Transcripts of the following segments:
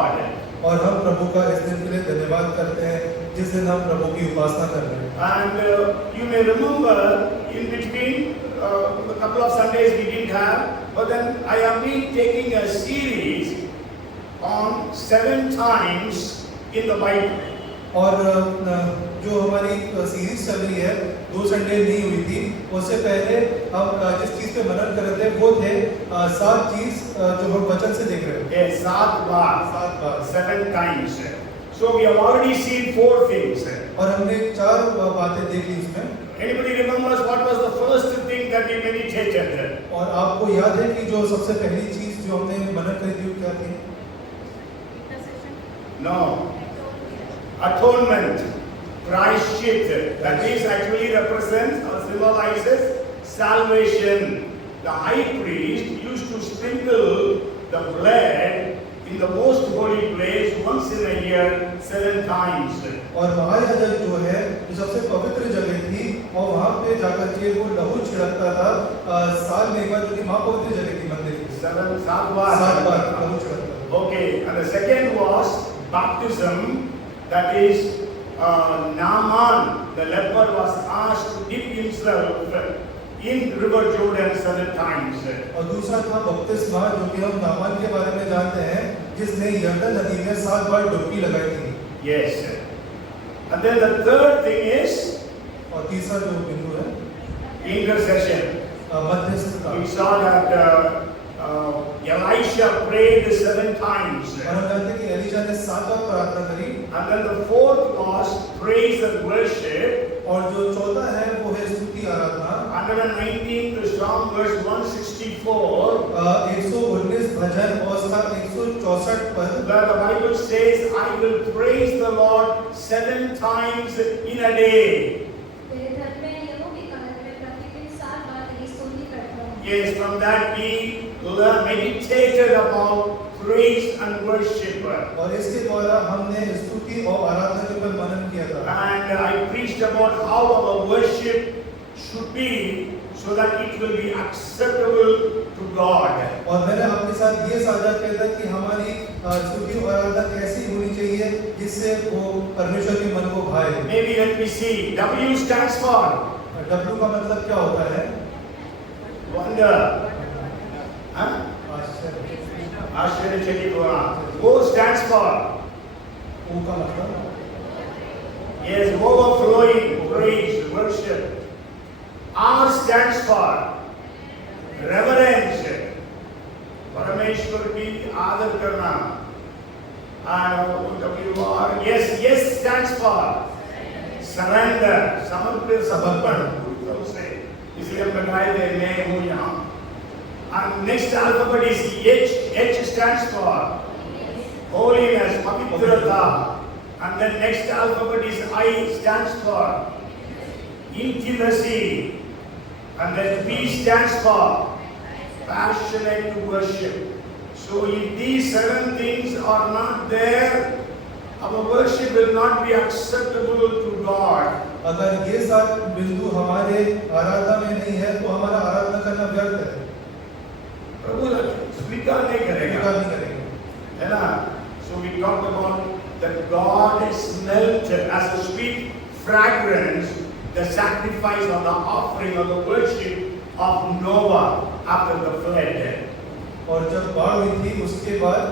God. और हम प्रभु का इस दिन के लिए धन्यवाद करते हैं जिस दिन हम प्रभु की उपासना कर रहे हैं। And you may remember in between a couple of Sundays we didn't have, but then I have been taking a series on 7 times in the Bible. और जो हमारी सीरीज चल रही है 2 संडे नहीं हुई थी, उससे पहले हम जिस चीज पे मनन कर रहे थे वो थे 7 चीज जो हम वचन से देख रहे थे। 7 बार 7 times. So we have already seen 4 things. और हमने 4 बातें देख ली उसमें। Anybody remembers what was the first thing that we meditated? और आपको याद है कि जो सबसे पहली चीज जो हमने मनन करी थी वो क्या थी? No. Atonement. Prayashchit. That is actually represents or symbolizes salvation. The high priest used to sprinkle the blood in the most holy place once in a year 7 times. और महायाजक जो है जो सबसे पवित्र जगह थी और वहाँ पे जाकर के वो लहू छिड़कता था साल में एक बार, क्योंकि महापवित्र जगह थी मंदिर की। 7 बार लहू छिड़कता। Okay, and the second was baptism. That is Naaman, the leper, was asked to dip himself in river Jordan 7 times. और दूसरा था बपतिस्मा, जो कि हम नामान के बारे में जानते हैं, जिसने यरदन नदी में 7 बार डुबकी लगाई थी। Yes. And then the third thing is, और तीसरा जो बिंदु है, intercession. मध्यस्थता। We saw that Elisha prayed 7 times. और हम जानते हैं कि एलीशा ने 7 बार प्रार्थना करी। And then the fourth was praise and worship. और जो चौथा है वो है स्तुति आराधना। 119th Psalm verse 164. 119 भजन और उसका 164 पद, Where the Bible says, I will praise the Lord 7 times in a day. Yes, from that we meditated about praise and worship. और इसके द्वारा हमने स्तुति और आराधना के ऊपर मनन किया था। And I preached about how our worship should be so that it will be acceptable to God. और मैंने आपके साथ ये साझा किया था कि हमारी स्तुति और आराधना कैसी होनी चाहिए जिससे वो परमेश्वर के मन को भाए। Maybe let me see. W stands for W का मतलब क्या होता है? wonder. Huh? आश्चर्य। आश्चर्यचकित होना. O stands for O का मतलब? yes, overflowing praise, worship. R stands for reverence. परमेश्वर की आदर करना. WR yes stands for surrender. समर्पण. इसलिए हम बताए थे मैं हूँ यहाँ. And next alphabet is H. H stands for holiness, pavitrata. And then next alphabet is I, stands for intimacy. And then P stands for passionate to worship. So if these 7 things are not there, our worship will not be acceptable to God. अगर ये 7 बिंदु हमारे आराधना में नहीं है तो हमारा आराधना करना व्यर्थ है। प्रभु स्वीकार नहीं करेगा, है ना? So we talked about that God smelt as a sweet fragrance the sacrifice or the offering or the worship of Noah after the flood. और जब बाढ़ हुई थी उसके बाद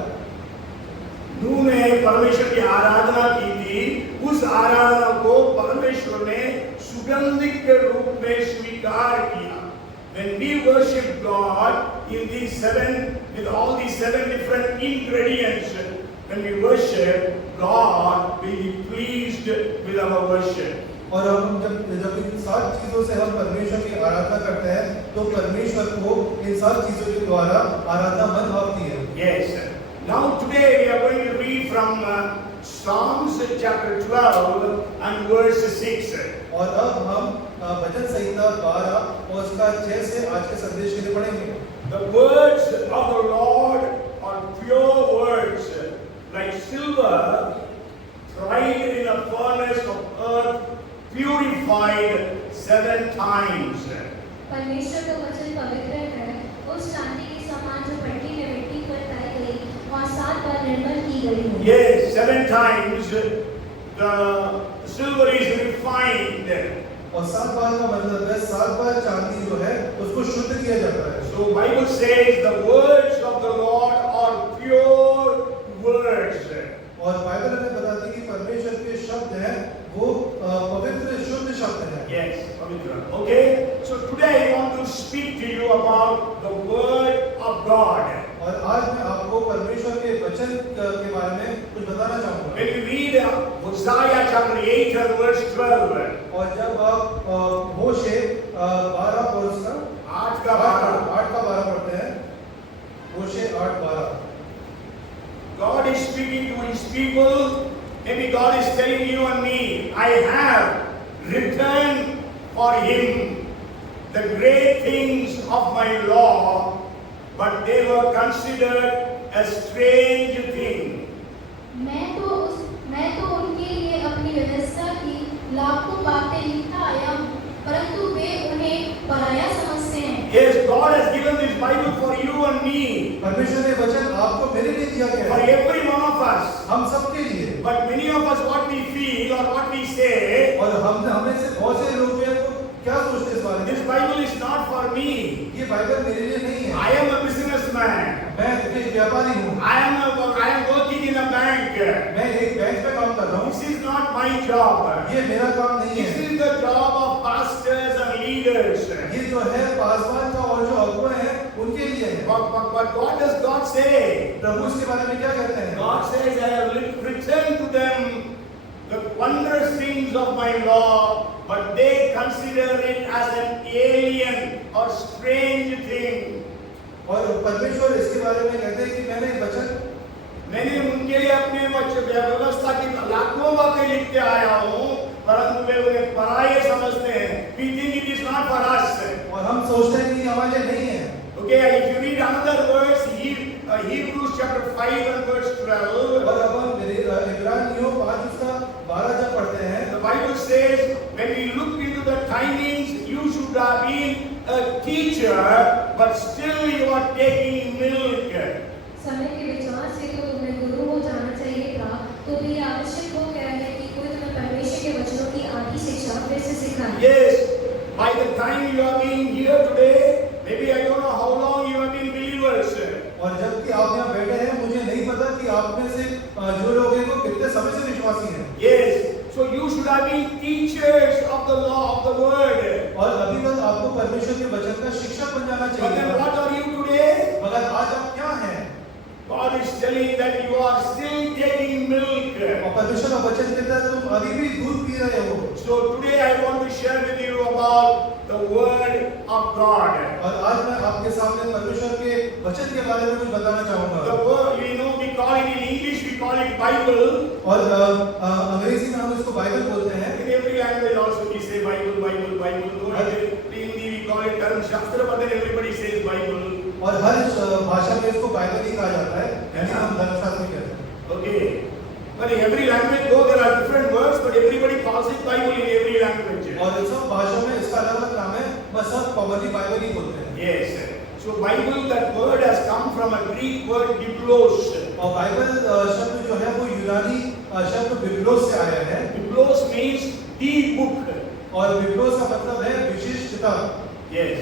नूह ने परमेश्वर की आराधना की थी, उस आराधना को परमेश्वर ने सुगंधित के रूप में स्वीकार किया। When we worship God in these 7, with all these 7 different ingredients, when we worship, God will be pleased with our worship. और हम जब इन 7 चीजों से हम परमेश्वर की आराधना करते हैं तो परमेश्वर को इन 7 चीजों के द्वारा आराधना मन भाती है। Yes. Now today we are going to read from Psalms chapter 12 and verse 6. और अब हम भजन संहिता 12 और उसका 6 से आज के संदेश के लिए पढ़ेंगे। The words of the Lord are pure words, like silver tried in a furnace of earth, purified 7 times. परमेश्वर का वचन पवित्र है, उस चांदी के समान जो भट्टी में मिट्टी पर ताई गई और 7 बार निर्मल की की गई हो। Yes, 7 times the silver is refined. और 7 बार का मतलब है 7 बार चांदी जो है उसको शुद्ध किया जाता है। So Bible says the words of the Lord are pure words. और बाइबल हमें बताती है कि परमेश्वर के शब्द हैं वो पवित्र शुद्ध शब्द हैं। Yes, pavitra. Okay, so today I want to speak to you about the word of God. और आज मैं आपको परमेश्वर के वचन के बारे में कुछ बताना चाहूँगा। When you read Hosea chapter 8 and verse 12, और जब आप होशे 12 और उसका 8 का 12, 8 का 12 पढ़ते हैं, होशे 8:12, God is speaking to His people. Maybe God is telling you and me, I have written for him the great things of my law, but they were considered a strange thing. मैं तो उनके लिए अपनी व्यवस्था की लाखों बातें लिखता आया हूँ, परंतु वे उन्हें पराया समझते हैं। Yes, God has given this Bible for you and me. परमेश्वर ने वचन आपको मेरे लिए दिया गया For है, every one of us. हम सबके लिए। But many of us, what we feel or what we say, और हमें से बहुत से लोग हैं तो क्या सोचते हैं इस बारे this में? Bible is not for me. ये बाइबल मेरे लिए नहीं है। I am a businessman. मैं एक व्यापारी हूँ। I am working in a bank. मैं एक बैंक में काम कर रहा हूँ। This is not my job. ये मेरा काम नहीं This है। is the job of pastors and leaders. ये जो है पासवान का और जो अगुवा है उनके लिए है। But what does God say? प्रभु इसके बारे में क्या कहते हैं? God says, I have written to them the wondrous things of my law, but they consider it as an alien or strange thing. और परमेश्वर इसके बारे में कहते हैं कि मैंने उनके लिए अपने व्यवस्था की लाखों बातें लिखते आया हूँ, परंतु वे उन्हें पराये समझते हैं. We think it is not for us. और हम सोचते हैं कि ये हमारे लिए नहीं है। Okay, if you read another verse, Hebrews chapter 5 and verse 12. और अब हम इब्रानियों 5:12 जब पढ़ते हैं, The Bible says, when we look into the timings, you should have been a teacher, but still you are taking milk. समय के विचार से तो तुम्हें गुरु हो जाना चाहिए था, तो भी आवश्यक हो गया है कि कोई तुम्हें परमेश्वर के वचनों की आधी शिक्षा फिर से सिखाए। Yes, by the time you are being here today, maybe I don't know how long you have been believers. और जबकि आप यहाँ बैठे हैं, मुझे नहीं पता कि आप में से जो लोग हैं वो कितने समय से विश्वासी हैं। Yes, so you should have been teachers of the law of the word. और अभी तक आपको परमेश्वर के वचन का शिक्षक बन जाना But then चाहिए। what are you today? मगर आज आप क्या हैं? God is telling that you are still taking milk. और परमेश्वर का वचन कहता है तुम अभी भी दूध पी रहे हो। So today I want to share with you about the word of God. और आज मैं आपके सामने परमेश्वर के वचन के बारे में कुछ बताना The चाहूँगा। word, we call it in English, we call it Bible. और अंग्रेजी में हम इसको बाइबल बोलते हैं। In every language also we say Bible, Bible, Bible. Though in Hindi we call it Dharma Shastra, but then everybody says Bible. और हर भाषा में इसको बाइबल ही कहा जाता है, यानी हम धर्मशास्त्र कहते हैं। Okay. But in every language, though there are different words, but everybody calls it Bible in every language. और सब भाषा में इसका अलग-अलग नाम है, बस सब कॉमनली बाइबल ही बोलते हैं। Yes. So Bible, that word has come from a Greek word biblos. और बाइबल शब्द जो है वो यूनानी शब्द बिब्लोस से आया है। Biblos means the book. और बिब्लोस का मतलब है विशेष किताब। Yes.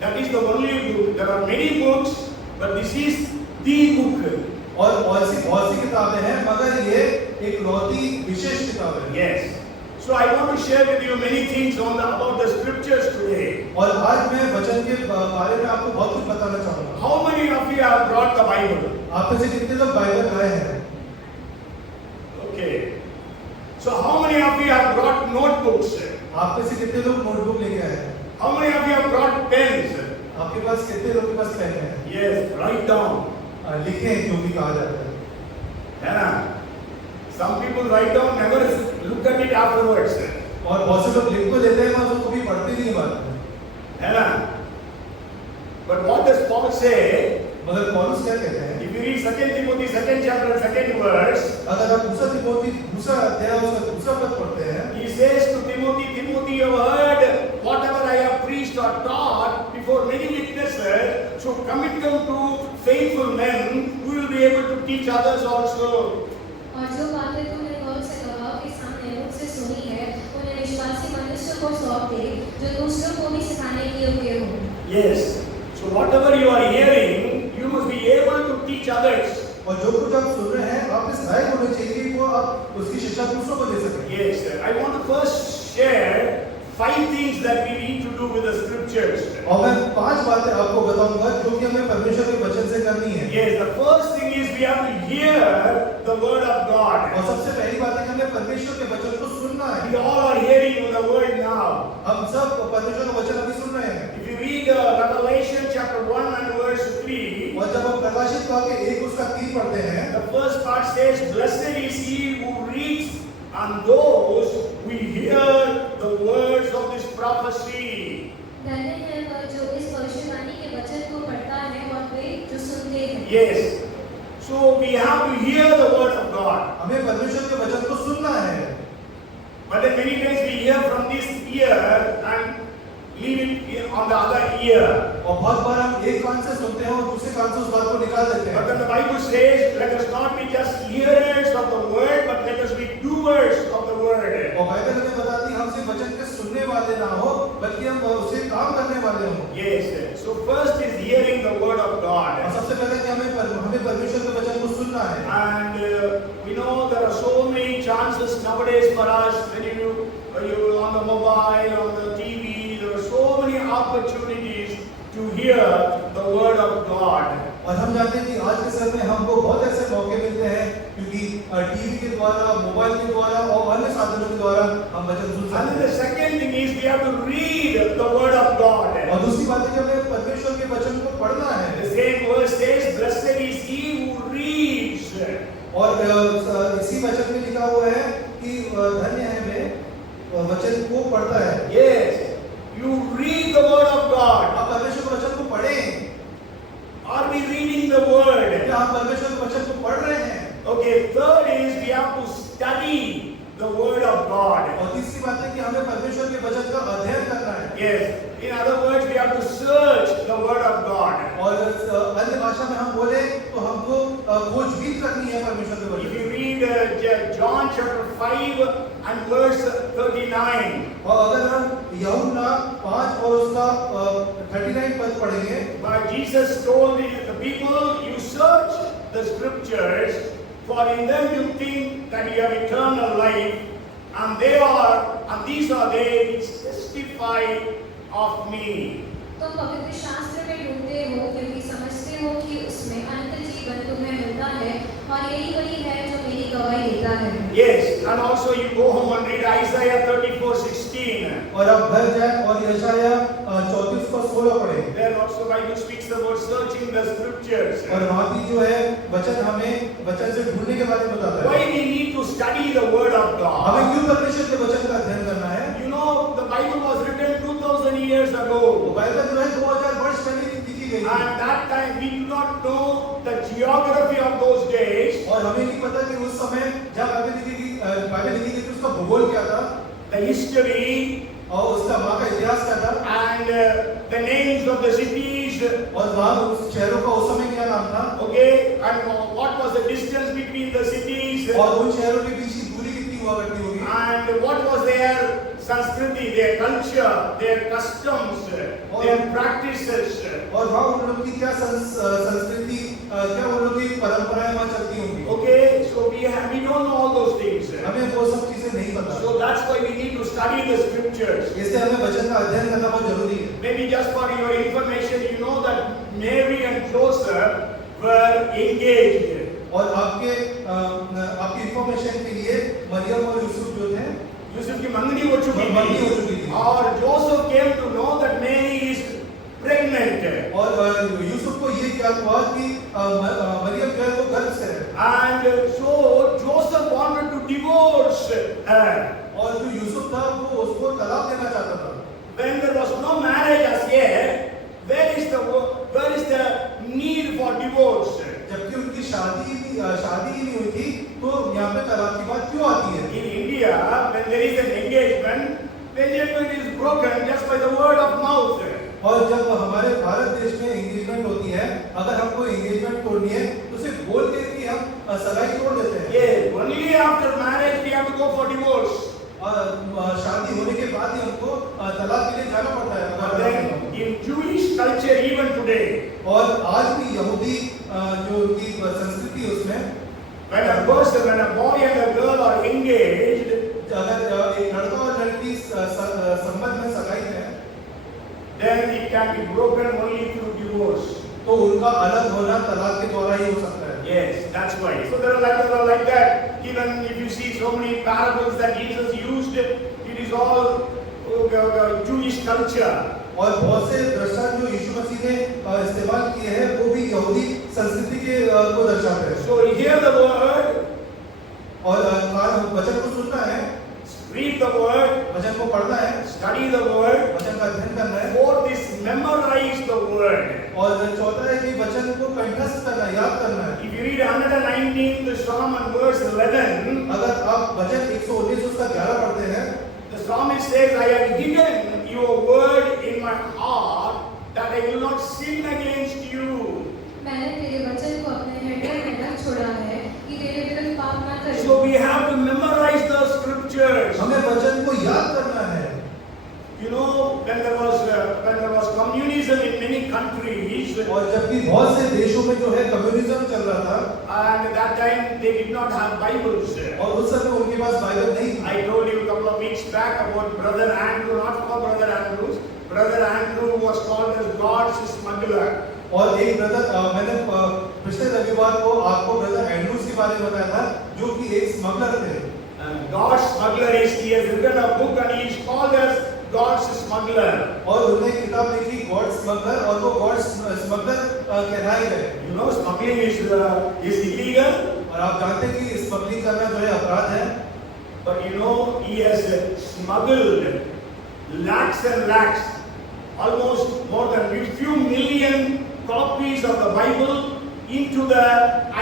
That is the only book. There are many books, but this is the book. और ऐसी बहुत सी किताबें हैं, मगर ये एक लौती विशेष किताब है। Yes. So I want to share with you many things about the scriptures today. और आज मैं वचन के बारे में आपको बहुत कुछ बताना चाहूँगा। How many of you have brought the Bible? आप में से कितने लोग बाइबल लाए हैं? Okay. So how many of you have brought notebooks? आप में से कितने लोग नोटबुक लेके आए हैं? How many of you have brought pens? आपके पास कितने लोगों के पास पेन है? Yes, write down. लिखें जो भी कहा जाता है। है ना? Some people write down, never look at it afterwards. और बहुत से लोग लिख तो लेते हैं, मगर उसको भी पढ़ते नहीं बात में। है ना? But what does Paul say? मगर पौलुस क्या कहते हैं? If you read 2 Timothy 2nd chapter 2nd verse, अगर आप दूसरा तिमोथी दूसरा अध्याय उसका दूसरा पद पढ़ते हैं, he says to Timothy, Timothy, you have heard whatever I have preached or taught before many witnesses, so commit them to faithful men who will be able to teach others also. और जो बातें तूने गौर से गवाह के सामने मुझसे सुनी है उन्हें विश्वासी मनुष्य को सौंप दे जो दूसरों को भी सिखाने के योग्य हो। Yes. So whatever you are hearing, you must be able to teach others. और जो कुछ आप सुन रहे हैं आप इस लायक होने चाहिए कि वो आप उसकी शिक्षा दूसरों को दे सकें। Yes, I want to first share 5 things that we need to do with the scriptures. और मैं 5 बातें आपको बताऊंगा जो कि हमें परमेश्वर के वचन से करनी है। Yes, the first thing is we have to hear the word of God. और सबसे पहली बात है कि हमें परमेश्वर के वचन को सुनना है। We all are hearing the word now. हम सब परमेश्वर का वचन अभी सुन रहे हैं। If you read Revelation chapter 1 and verse 3, और जब हम प्रकाशित वाक्य 1 उसका 3 पढ़ते हैं, the first part says, "Blessed is he who reads and those who hear the words of this prophecy." धन्य है वह जो इस भविष्यवाणी के वचन को पढ़ता है और वे जो सुनते हैं। Yes. So we have to hear the word of God. हमें परमेश्वर के वचन को सुनना है। But then many times we hear from this ear and leave it on the other ear. और बहुत बार हम एक कान से सुनते हैं और दूसरे कान से उस बात को निकाल देते But हैं। then the Bible says, let us not be just hearers of the word, but let us be doers of the word. और बाइबल हमें बताती है हम सिर्फ वचन के सुनने वाले ना हो बल्कि हम उसे काम करने वाले हों। Yes. So first is hearing the word of और God. सबसे पहले कि हमें परमेश्वर के वचन को सुनना है। And we know there are so many chances nowadays for us when you on the mobile, on the TV, there are so many opportunities to hear the word of God. और हम जानते हैं कि आज के समय में हमको बहुत ऐसे मौके मिलते हैं क्योंकि टीवी के द्वारा, मोबाइल के द्वारा और अन्य साधनों के द्वारा हम वचन सुन And then सकते the हैं। second thing is we have to read the word of God. और दूसरी बात है कि हमें परमेश्वर के वचन को पढ़ना है। The same verse says, "Blessed is he who reads." और इसी वचन में लिखा हुआ है कि धन्य है वे वचन को पढ़ता है। Yes, you read the word of God. आप परमेश्वर के वचन को पढ़ें। Are we reading the word? क्या हम परमेश्वर के वचन को पढ़ रहे हैं? Okay, third is we have to study the word of God. और तीसरी बात है कि हमें परमेश्वर के वचन का अध्ययन करना है। Yes, in other words, we have to search the word of God. और अन्य भाषा में हम बोले तो हमको खोजबीन करनी है परमेश्वर के If वचन you की। read John chapter 5 and verse 39, और अगर हम यूहन्ना 5 और उसका 39 पद पढ़ेंगे, but Jesus told the people, "You search the scriptures, for in them you think that you have eternal life, and these are they which testify of me." तुम पवित्र शास्त्र में ढूंढते हो क्योंकि समझते हो कि उसमें अनंत जीवन तुम्हें मिलता है और यही वही है जो मेरी गवाही देता है। Yes, and also you go home and read Isaiah 34:16. और अब घर जाए और यशाया 34 को 16 पढ़ें। There also Bible speaks about searching the scriptures. और वहाँ भी जो है वचन हमें वचन से ढूंढने के बारे में बताता Why है। we need to study the word of God? हमें क्यों परमेश्वर के वचन का अध्ययन करना है? You know, the Bible was written 2000 years वो ago. बाइबल जो है 2000 वर्ष पहले की लिखी गई थी। And that time we do not know the geography of those days, और हमें नहीं पता कि उस समय जब बाइबल लिखी गई थी उसका भूगोल क्या था the history, और उसका वहाँ का इतिहास क्या था and the names of the cities. और वहाँ उस शहरों का उस समय क्या नाम था Okay, and what was the distance between the cities, और उन शहरों के बीच की दूरी कितनी हुआ करती होगी and what was their Sanskriti, their culture, their customs, their practices. और वहाँ उन लोगों की क्या संस्कृति क्या उन लोगों की परंपराएं वहाँ चलती होंगी। Okay, so we don't know all those things. हमें वो सब चीजें नहीं पता, So that's why we need to study the scriptures. इसलिए हमें वचन का अध्ययन करना बहुत जरूरी है। Maybe just for your information, you know that Mary and Joseph were engaged. और आपकी इंफॉर्मेशन के लिए मरियम और यूसुफ जो थे यूसुफ की मंगनी हो चुकी मंगनी हो थी चुकी थी और Joseph came to know that Mary is pregnant. और यूसुफ को ये क्या हुआ कि मरियम जो है वो गर्भ से है And so Joseph wanted to divorce her. और जो यूसुफ था वो उसको तलाक देना चाहता था। When there was no marriage as yet, where is the need for divorce? जबकि उनकी शादी ही नहीं हुई थी तो यहाँ पे तलाक की बात क्यों आती है? In India, when there is an engagement is broken just by the word of mouth. और जब हमारे भारत देश में एंगेजमेंट होती है, अगर हमको एंगेजमेंट तोड़नी है तो सिर्फ बोल के कि हम सगाई तोड़ देते हैं। Yeah, only after marriage we have to go for divorce. और शादी होने के बाद ही हमको तलाक के लिए जाना पड़ता है। But then in Jewish culture even today, और आज भी यहूदी जो उनकी संस्कृति है उसमें when a boy and a girl are engaged, अगर एक लड़का और लड़की संबंध में सगाई है, then it can be broken only through divorce. तो उनका अलग होना तलाक के द्वारा ही हो सकता है। Yes, that's why. So there are like that. Even if you see so many parables that Jesus used, it is all Jewish culture. और बहुत से दृष्टांत जो यीशु मसीह ने इस्तेमाल किए हैं वो भी यहूदी संस्कृति के को दर्शाते हैं। So hear the word, और वचन को सुनना है, read the word, वचन को पढ़ना है, study the word. वचन का अध्ययन करना है, Fourth is memorize the word. और चौथा है कि वचन को कंठस्थ करना, याद करना है। If you read 119th Psalm and verse 11, अगर आप वचन 119 उसका 11 पढ़ते हैं, the psalmist says, I have hidden your word in my heart that I will not sin against you. मैंने तेरे वचन को अपने हृदय में रख छोड़ा है कि तेरे विरुद्ध पाप ना करूं। So we have to memorize the scriptures. हमें वचन को याद करना है। You know, when there was communism in many countries, और जबकि बहुत से देशों में जो है कम्युनिज्म चल रहा था, and at that time they did not have Bibles. और उस समय उनके पास बाइबल नहीं थी। I told you a couple of weeks back about Brother Andrew, not for Brother Andrews. Brother Andrew was called as God's smuggler. और एक brother मैंने पिछले रविवार को आपको ब्रदर एंड्रूज के बारे में बताया था जो कि एक स्मगलर थे। God's smuggler he has written a book and he is called as God's smuggler. और उन्होंने किताब लिखी गॉड स्मगलर और वो गॉड स्मगलर कहलाए गए। You know, smuggling is illegal. और आप जानते हैं कि स्मगलिंग करना जो है अपराध है। But you know, he has smuggled lakhs and lakhs, almost more than a few million copies of the Bible into the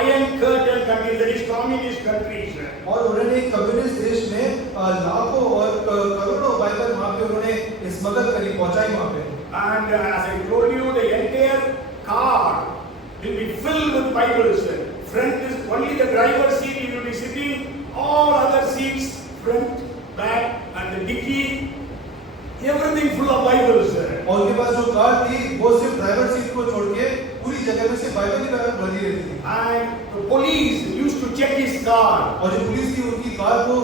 Iron Curtain countries, that is communist countries. और उन्होंने कम्युनिस्ट देश में लाखों और करोड़ों बाइबल वहाँ पे उन्होंने स्मगल करी, पहुँचाई वहाँ पे। And as I told you, the entire car will be filled with Bibles. Front is only the driver's seat, he will be sitting, all other seats, front, back, and the dicky, everything full of Bibles. और उनके पास जो car थी वो सिर्फ driver seat को छोड़ के पूरी जगह में से बाइबल ही भरी रहती थी। And the police used to check his car. और जो पुलिस थी उनकी कार को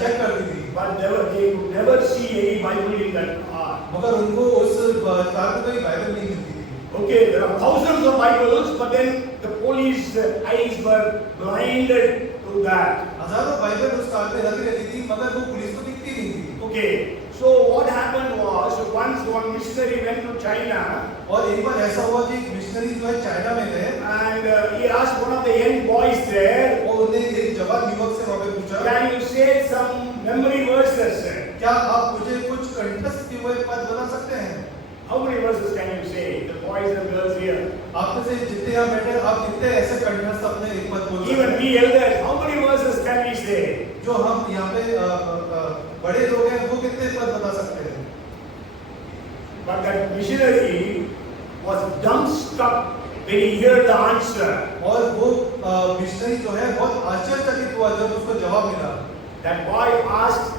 चेक करती थी। But they could never see any Bible in that car. मगर उनको उस कार में कोई बाइबल नहीं मिलती थी। Okay, there are thousands of Bibles, but then the police eyes were blinded to that. हजारों बाइबल उस कार में रखी रहती थी मगर वो पुलिस को दिखती नहीं थी। Okay, so what happened was once one missionary went to China और एक बार ऐसा हुआ कि एक मिशनरी जो है चाइना में गए and he asked one of the young boys there, और उन्हें एक जवान युवक से वहाँ पे पूछा, can you say some memory verses? क्या आप मुझे कुछ कंठस्थ किए हुए पद बता सकते हैं? How many verses can you say? The boys and girls here. आप में से जितने यहाँ बैठे आप कितने ऐसे कंठस्थ अपने एक पद बोल सकते Even हैं? we elders, how many verses can we say? जो हम यहाँ पे बड़े लोग हैं वो कितने पद बता सकते हैं? But that missionary was dumbstruck when he heard the answer. और वो मिशनरी जो है बहुत आश्चर्यचकित हुआ जब उसको जवाब मिला। That boy asked,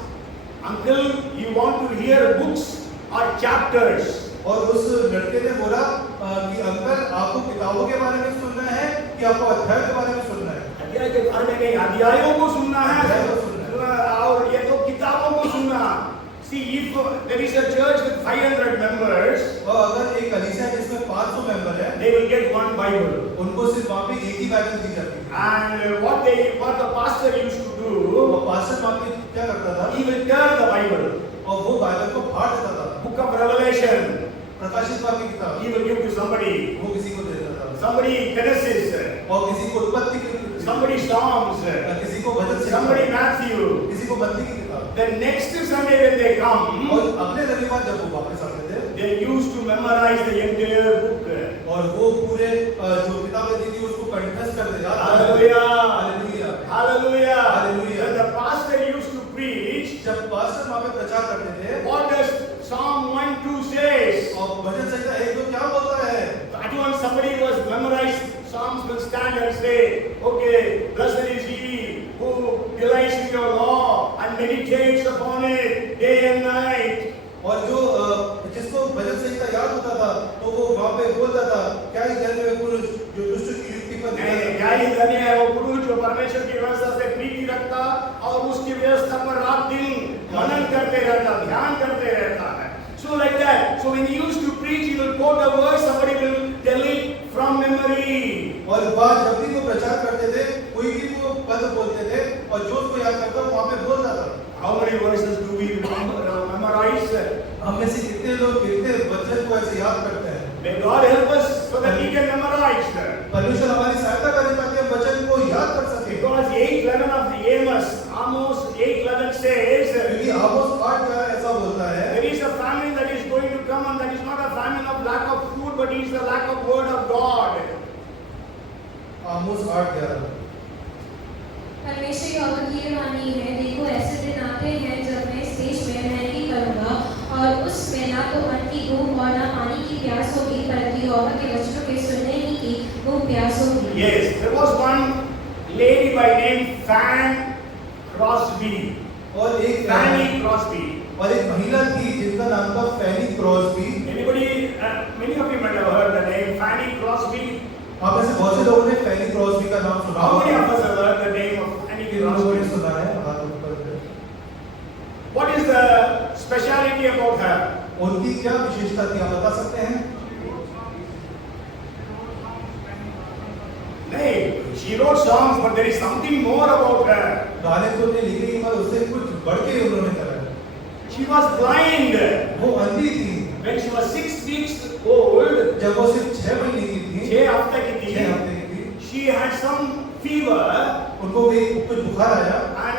Uncle, you want to hear books or chapters? और उस लड़के ने बोला कि अंकल आपको किताबों के बारे में सुनना है कि आपको अध्याय के बारे में सुनना है? अध्याय के बारे में नहीं, अध्यायों को सुनना है अध्याय को सुनना और ये तो किताबों को सुनना। See, if there is a church with 500 members, और अगर एक कलीसिया है जिसमें 500 मेंबर है, they will get one Bible. उनको सिर्फ वहाँ पे एक ही बाइबल दी जाती है। And what the pastor used to do, वो पास्टर वहाँ पे क्या करता था? he will turn the Bible, और वो बाइबल को फाड़ देता था। book of Revelation, प्रकाशित वाक्य किताब he will give to somebody, वो किसी को दे देता था। somebody Genesis, और किसी को उत्पत्ति की किताब, somebody Psalms, किसी को भजन की somebody किताब, Matthew. किसी को मत्ती की किताब। The next Sunday when they come, और अगले रविवार जब वो वापस आते थे, they used to memorize the entire book. और वो पूरे जो किताबें दी थी उसको कंठस्थ कर दिया। Hallelujah! Hallelujah! Hallelujah! Hallelujah. When the pastor used to preach, जब पास्टर वहाँ पे प्रचार करते थे what does Psalm 1:2 says? और भजन संहिता will stand and say, okay, blessed is he who delights in your law and meditates upon it day and night. और जो जिसको भजन संहिता याद होता था तो वो वहाँ पे बोलता था, क्या ही धन्य है पुरुष जो दुष्ट की युक्ति पर क्या ही धन्य है वो पुरुष जो परमेश्वर की व्यवस्था से प्रीति रखता और उसकी व्यवस्था पर रात दिन मनन करते रहता, ध्यान करते रहता है. So like that. So when he used to preach, he will quote a verse, somebody will tell it from memory. और बात जब भी वो प्रचार करते थे, कोई भी वो पद बोलते थे और जो उसको याद करता वहाँ पे बोलता था. How many verses do we memorize? हम में से कितने लोग कितने वचन को ऐसे याद करते हैं? May God help us so that we can memorize. परमेश्वर हमारी सहायता करें ताकि हम वचन को याद कर सकें. Because 8:11 of the Amos 8:11 says, क्योंकि आमोस 8:11 ऐसा बोलता है, there is a famine that is going to come, and that is not a famine of lack of food, but it is the lack of word of God. आमोस 8:11. परमेश्वर यहोवा की ये वाणी है, देखो ऐसे दिन आते हैं जब मैं इस देश में महंगी करूंगा और उसमें ना तो अन्न की भूख और ना पानी की प्यास होगी, परंतु यहोवा के वचनों के सुनने ही की भूख प्यास होगी. Yes, there was one lady by name Fan Crosby. और एक Fanny Crosby. और एक महिला थी जिनका नाम था फैनी Crosby. Anybody, many of you might have heard the name Fanny Crosby. आप में से बहुत से लोगों ने फैनी क्रॉस्बी का नाम सुना How many होगा. of us have heard the name of Fanny किन लोगों ने Crosby? सुना है? हाथ ऊपर करें. What is the speciality about her? उनकी क्या विशेषता थी, आप बता सकते हैं? नहीं, she wrote songs, but there is something more about her. गाने तो उन्हें लिखे ही मगर उससे कुछ बढ़ के उन्होंने करा. She was blind वो अंधी थी. when she was 6 weeks old. जब वो सिर्फ 6 महीने की थी, 6 हफ्ते की 6 थी. हफ्ते की थी, She had some fever, उनको भी कुछ बुखार आया and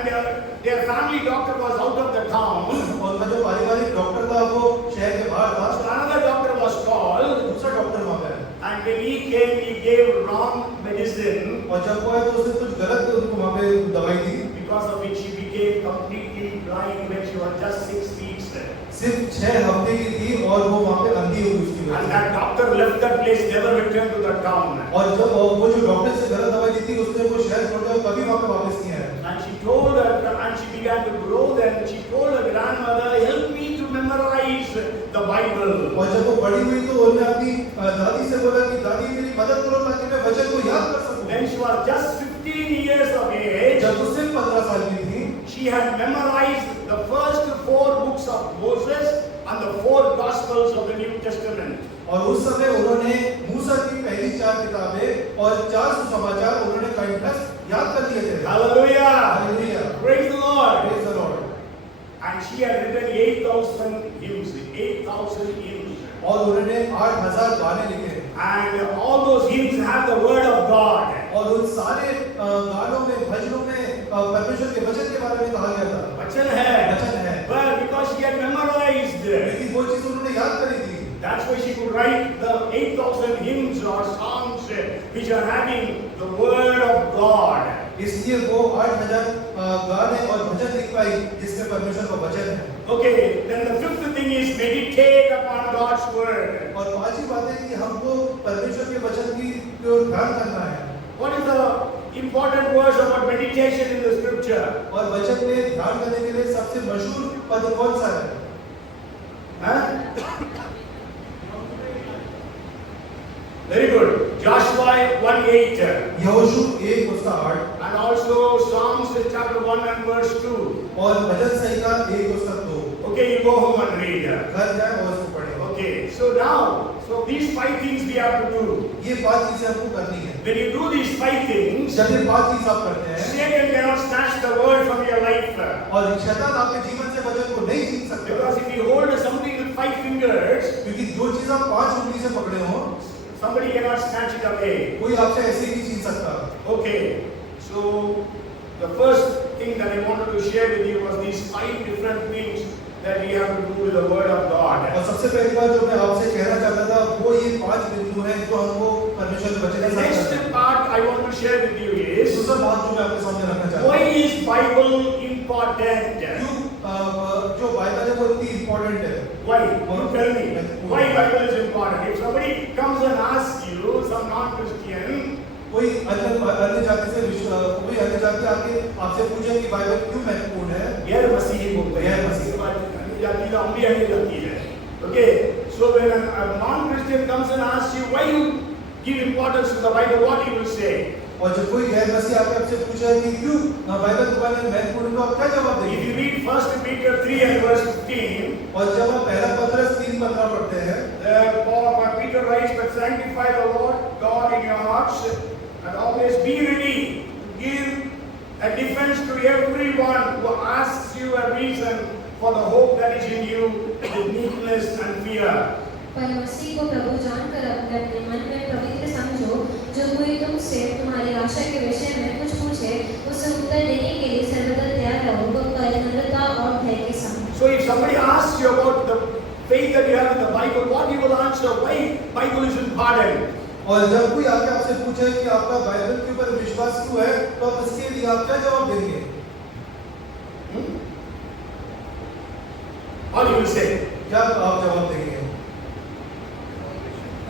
their family doctor was out of the town. और उनका जो पारिवारिक डॉक्टर था वो शहर के बाहर था. So another doctor was called, दूसरा डॉक्टर वहाँ पे आया. and when he came, he gave wrong medicine, और जब वो आया तो उसने कुछ गलत उनको वहाँ पे दवाई दी, because of which she became completely blind when she was just 6 weeks. सिर्फ 6 हफ्ते की थी और वो वहाँ पे अंधी हो गई उसकी And वजह that doctor left that place, never returned to the town. से. और जब वो जो डॉक्टर से गलत दवाई दी थी उसने वो शहर छोड़ दिया, कभी वहाँ पे वापस नहीं आया. And she told her, and she began to grow. Then she told her grandmother, "Help me to memorize the Bible." और जब वो बड़ी हुई तो उन्होंने अपनी दादी से बोला कि दादी मेरी मदद करो ताकि मैं वचन को याद कर सकूं. When she was just 15 years of age, जब वो सिर्फ 15 साल की थी, she had memorized the first 4 books of Moses and the 4 Gospels of the New Testament. और उस समय उन्होंने मूसा की पहली 4 किताबें और 4 सुसमाचार उन्होंने कंठस्थ याद कर लिए थे. Hallelujah! Hallelujah. Praise the Lord! Praise the Lord. And she had written 8,000 hymns. 8,000 hymns. और उन्होंने 8000 गाने लिखे. And all those hymns have the word of God. और उन सारे गानों में भजनों में परमेश्वर के वचन के बारे में कहा गया था. वचन है. वचन है. Well, because she had memorized. लेकिन वो चीज उन्होंने याद करी थी. That's why she could write the 8,000 hymns or songs which are having the word of God. इसलिए वो 8000 गाने और भजन लिख पाई जिसमें परमेश्वर का वचन है. Okay, then the 5th thing is meditate upon God's word. और 5वीं बात है कि हमको परमेश्वर के वचन की ध्यान करना है. What is the important verse about meditation in the scripture? और वचन में ध्यान करने के लिए सबसे मशहूर पद कौन सा है? Huh? Very good. Joshua 1:8. यहोशू 1 उसका 8 And also Psalms chapter 1 and verse 2. और भजन संहिता 1 उसका 2. Okay, you go home and read. घर जाए और उसको पढ़े. Okay, so now, so these 5 things we have to do. ये 5 चीजें हमको करनी है. When you do these 5 things, जब ये 5 चीज आप करते हैं Satan cannot snatch the word from your life. और शैतान आपके जीवन से वचन को नहीं छीन सकता. Because if you hold something with 5 fingers, क्योंकि जो चीज आप 5 उंगली से पकड़े हो somebody cannot snatch it away. कोई आपसे ऐसे ही छीन सकता. Okay, so the first thing that I wanted to share with you was these 5 different things that we have to do with the word of God. और सबसे पहली बात जो मैं आपसे कहना चाहता था वो ये 5 बिंदु हैं जो हमको परमेश्वर के वचन The के साथ next करना है. part I want to share with you is, दूसरा बात जो मैं आपके सामने रखना चाहता why हूँ, is Bible important? क्यों जो बाइबल है वो इतनी इम्पोर्टेंट है. Why? You tell me. Why Bible is important? If somebody comes and asks you, some non-Christian, कोई अन्य जाति से कोई अन्य जाति आके आपसे पूछे कि बाइबल क्यों महत्वपूर्ण है, गैर मसीही बोलते हैं, गैर मसीही। इसके बाद अन्य जाति का हम भी अन्य जाति है. Okay, so when a non-Christian comes and asks you why you give importance to the Bible, what he will say? और जब कोई गैर मसीही आके आपसे पूछे कि क्यों बाइबल तुम्हारे लिए महत्वपूर्ण, तो आप क्या जवाब If देंगे? you read 1 Peter 3 and verse 15, और जब आप पहला पत्रस 3:15 पढ़ते हैं, Peter writes, "But sanctify the Lord God in your hearts, and always be ready to give a defense to everyone who asks you a reason for the hope that is in you with meekness and fear." पर मसीह को प्रभु जानकर अपने मन में पवित्र समझो, जो कोई तुमसे तुम्हारी आशा के विषय में कुछ पूछे, उसे उत्तर देने के लिए सर्वदा तैयार रहो, नम्रता और भय के साथ. So if somebody asks you about the faith that you have in the Bible, what you will answer? Why Bible is important? और जब कोई आके आपसे पूछे कि आपका बाइबल के ऊपर विश्वास क्यों है, तो आप इसके लिए आप क्या जवाब देंगे? What you will say? क्या आप जवाब देंगे?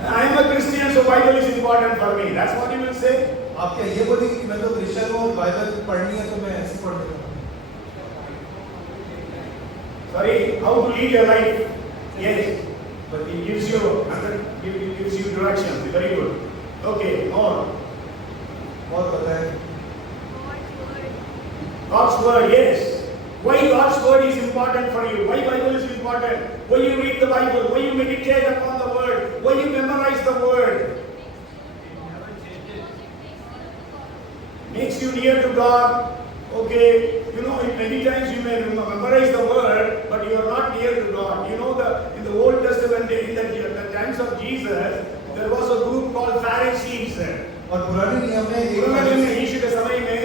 I am a Christian, so Bible is important for me. That's what you will say. आप क्या ये बोलेंगे कि मैं तो क्रिश्चियन हूँ और बाइबल पढ़नी है तो मैं ऐसे पढ़ लेता हूँ? Sorry, how to lead your life? Yes, but it gives you direction. Very good. Okay, more. और बताएं. God's word, yes. Why God's word is important for you? Why Bible is important? Why you read the Bible? Why you meditate upon the word? Why you memorize the word? Makes you near to God. Okay, you know, many times you may memorize the word, but you are not near to God. You know, in the Old Testament, in the times of Jesus, there was a group called Pharisees. और पुराने नियम में यीशु के समय में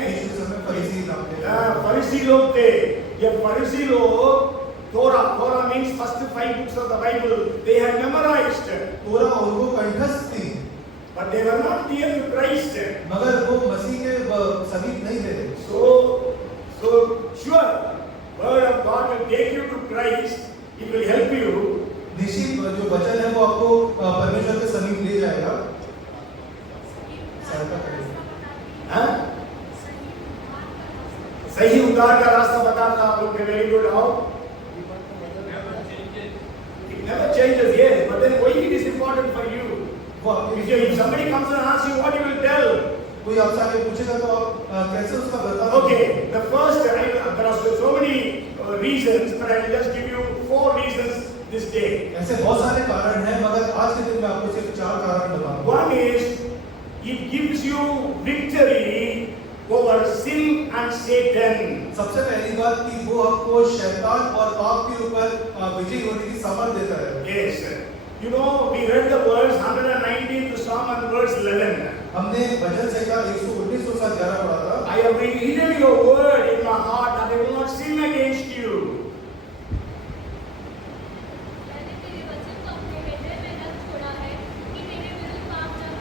फरीसी नाम थे. फरीसी लोग थे. ये फरीसी लोग Torah means first 5 books of the Bible they had memorized. तोरा उनको कंठस्थ थी, But they were not near to Christ. मगर वो मसीह के समीप नहीं थे. So sure, word of God will take you to Christ. It will help you. निश्चित जो वचन है वो आपको परमेश्वर के समीप ले जाएगा. हाँ? सही उद्धार का रास्ता बताता आप लोग के. Very good. How? It never changes. Yes, but then why it is important for you? If somebody comes and asks you, what you will tell? कोई आपसे आके पूछेगा तो आप कैसे उसका बताओगे? Okay, the first, there are so many reasons, but I will just give you 4 reasons this day. ऐसे बहुत सारे कारण हैं, मगर आज के दिन में आपको सिर्फ 4 कारण बताऊंगा. One is, it gives you victory over sin and Satan. सबसे पहली बात कि वो आपको शैतान और पाप के ऊपर विजयी होने की सामर्थ देता है. Yes, you know, we read the verse 119 to Psalm and verse 11. हमने भजन संहिता 119 और 11 पढ़ा था. I have hidden your word in my heart that I will not sin against you.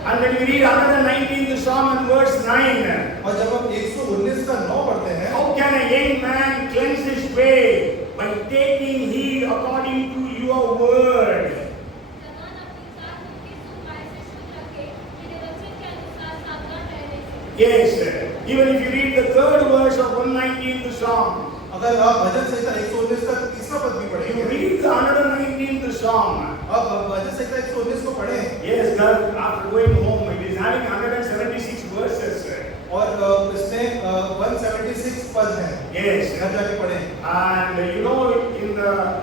And when we read 119 to Psalm and verse 9, और जब हम 119 का 9 पढ़ते हैं, how can a young man cleanse his way? By taking heed according to your word. Yes, even if you read the 3rd verse of 119 to Psalm, अगर आप भजन संहिता 119 का तीसरा पद भी you पढ़ेंगे, read the 119 to Psalm. आप भजन संहिता 119 को पढ़ें, Yes, God, after going home, it is having 176 verses. और इसमें 176 पद हैं. Yes, घर जाके पढ़ें. and you know,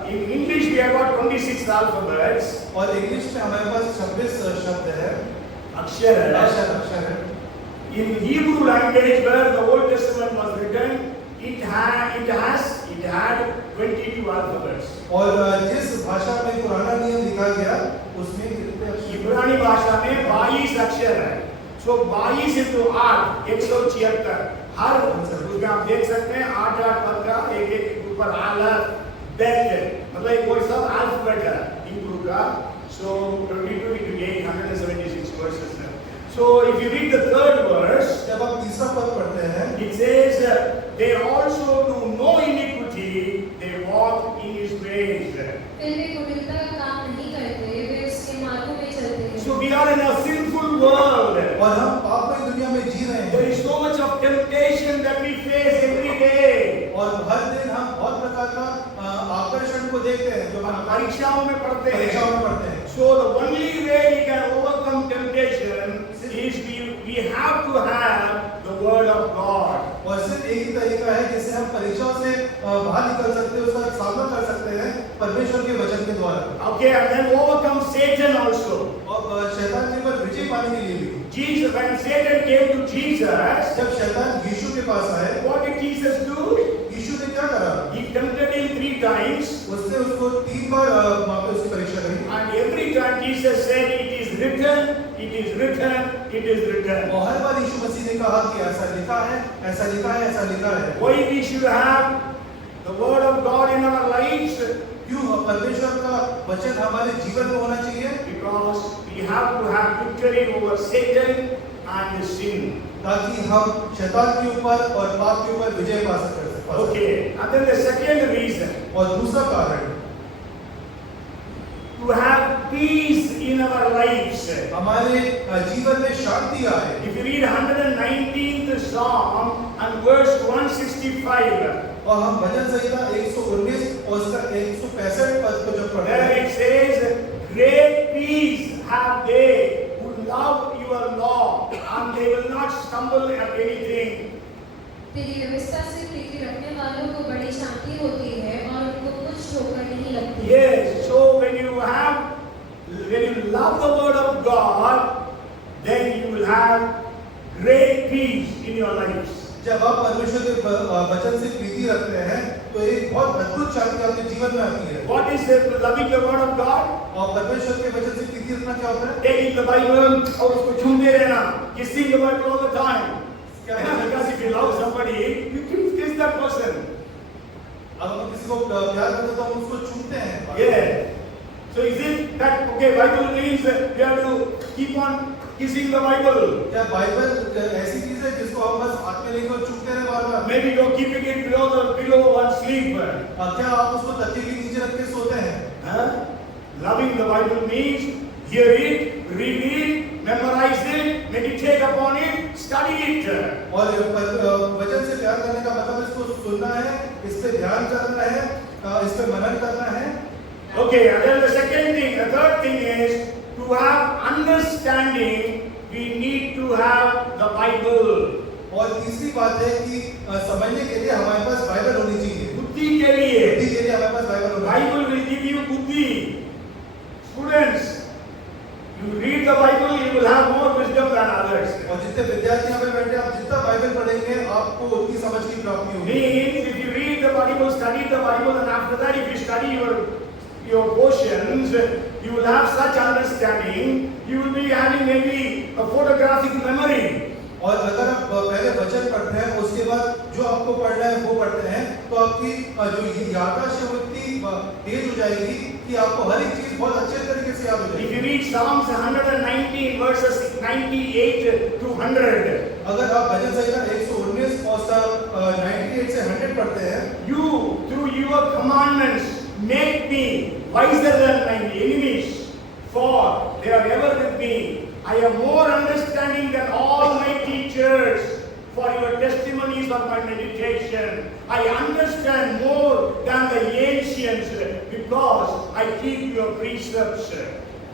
in English we have got 26 alphabets. और इंग्लिश में हमारे पास 26 शब्द है, अक्षर है. In Hebrew language, where the Old Testament was written, it had 22 alphabets. और जिस भाषा में पुराना नियम लिखा गया उसमें कितने अक्षर? इब्रानी भाषा में 22 अक्षर है. So 22 into 8 176. हर उसमें आप देख सकते हैं 8 पद का एक ऊपर आलफ बेट, मतलब कोई सब अल्फाबेट है हिब्रू का. So 22 into 8 176 verses. So if you read the 3rd verse, जब आप तीसरा पद पढ़ते हैं, it says they also do no iniquity, they walk in his ways. फिर वे कुटिलता का काम नहीं करते, वे उसके मार्गों में चलते हैं. So we are in a sinful world. और हम पापमय दुनिया और हर दिन हम बहुत प्रकार का आकर्षण को देखते हैं जो हम परीक्षाओं में पढ़ते परीक्षाओं हैं. में पढ़ते हैं। So the only way we can overcome temptation is we have to have the word of God. और सिर्फ एक ही तरीका है जिससे हम परीक्षाओं से बाहर निकल सकते हैं, उसका सामना कर सकते हैं परमेश्वर के वचन के द्वारा। Okay, and then overcome Satan also. और शैतान के ऊपर विजय पाने के लिए भी Jesus, when Satan came to Jesus, जब शैतान यीशु के पास आए, what did Jesus do? यीशु ने क्या करा? He tempted him 3 times, उसने उसको 3 बार वहाँ पे उसकी परीक्षा करी and every time Jesus said, "It is written, it is written, it is written." और हर बार यीशु मसीह ने कहा कि ऐसा लिखा है, ऐसा लिखा है, ऐसा लिखा है। Why we should have the word of God in our lives? क्यों परमेश्वर का वचन हमारे जीवन में होना चाहिए? Because we have to have victory over Satan and sin. ताकि हम शैतान के ऊपर और पाप के ऊपर विजय पा सकें। Okay, and then the second reason, और दूसरा कारण to have peace in our lives. हमारे जीवन में शांति आए। If you read 119th Psalm and verse 165, और हम भजन संहिता 119 और उसका 165 पद को जब पढ़ते there हैं, it says, "Great peace have they who love your law, and they will not stumble at anything." तेरी व्यवस्था से प्रीति रखने वालों को बड़ी शांति होती है और उनको कुछ ठोकर नहीं लगती। Yes, so when you love the word of God, then you will have great peace in your lives. जब आप परमेश्वर के वचन से प्रीति रखते हैं तो एक बहुत अद्भुत शांति आपके जीवन में आती है। What is loving the word of God? और परमेश्वर के वचन से प्रीति रखना क्या होता है? Taking the Bible और उसको छूते रहना, kissing the Bible all the time. Because if you love somebody, you can kiss that person. अब हम किसी को प्यार करते हैं तो हम उसको छूते हैं। Yeah. So is it that okay? Bible means you have to keep on kissing the Bible. क्या बाइबल ऐसी चीज है जिसको हम बस हाथ में लेकर छूते रहे बार-बार? Maybe you're keeping it below the pillow while sleep. क्या आप उसको तकिए के नीचे रख के सोते हैं? Huh? Loving the Bible means hear it, read it, memorize it, meditate upon it, study it. और वचन से प्यार करने का मतलब इसको सुनना है, इस पे ध्यान करना है, इस पे मनन करना है। Okay, and then the second thing, the third thing is to have understanding, we need to have the Bible. और तीसरी बात है कि समझने के लिए हमारे पास बाइबल होनी चाहिए। बुद्धि के लिए बुद्धि के लिए हमारे पास बाइबल होनी चाहिए। Bible will give you buddhi. Students, you read the Bible, you will have more wisdom than others. और जितने विद्यार्थी यहाँ पे बैठे हैं, आप जितना बाइबल पढ़ेंगे आपको उतनी समझ की प्राप्ति होगी। Means if you read the Bible, study the Bible, and after that if you study your portions, you will have such understanding, you will be having maybe a photographic memory. और अगर आप पहले वचन पढ़ते हैं उसके बाद जो आपको पढ़ना है वो पढ़ते हैं तो आपकी जो याददाश्त है वो इतनी तेज हो जाएगी कि आपको हर एक चीज बहुत अच्छे तरीके से याद हो If जाएगी। you read Psalms 119 verses 98 to 100, अगर आप भजन संहिता 119 और 98 से 100 पढ़ते हैं, you through your commandments make me wiser than my enemies, for they are ever with me. I have more understanding than all my teachers, for your testimonies are my meditation. I understand more than the ancients, because I keep your precepts.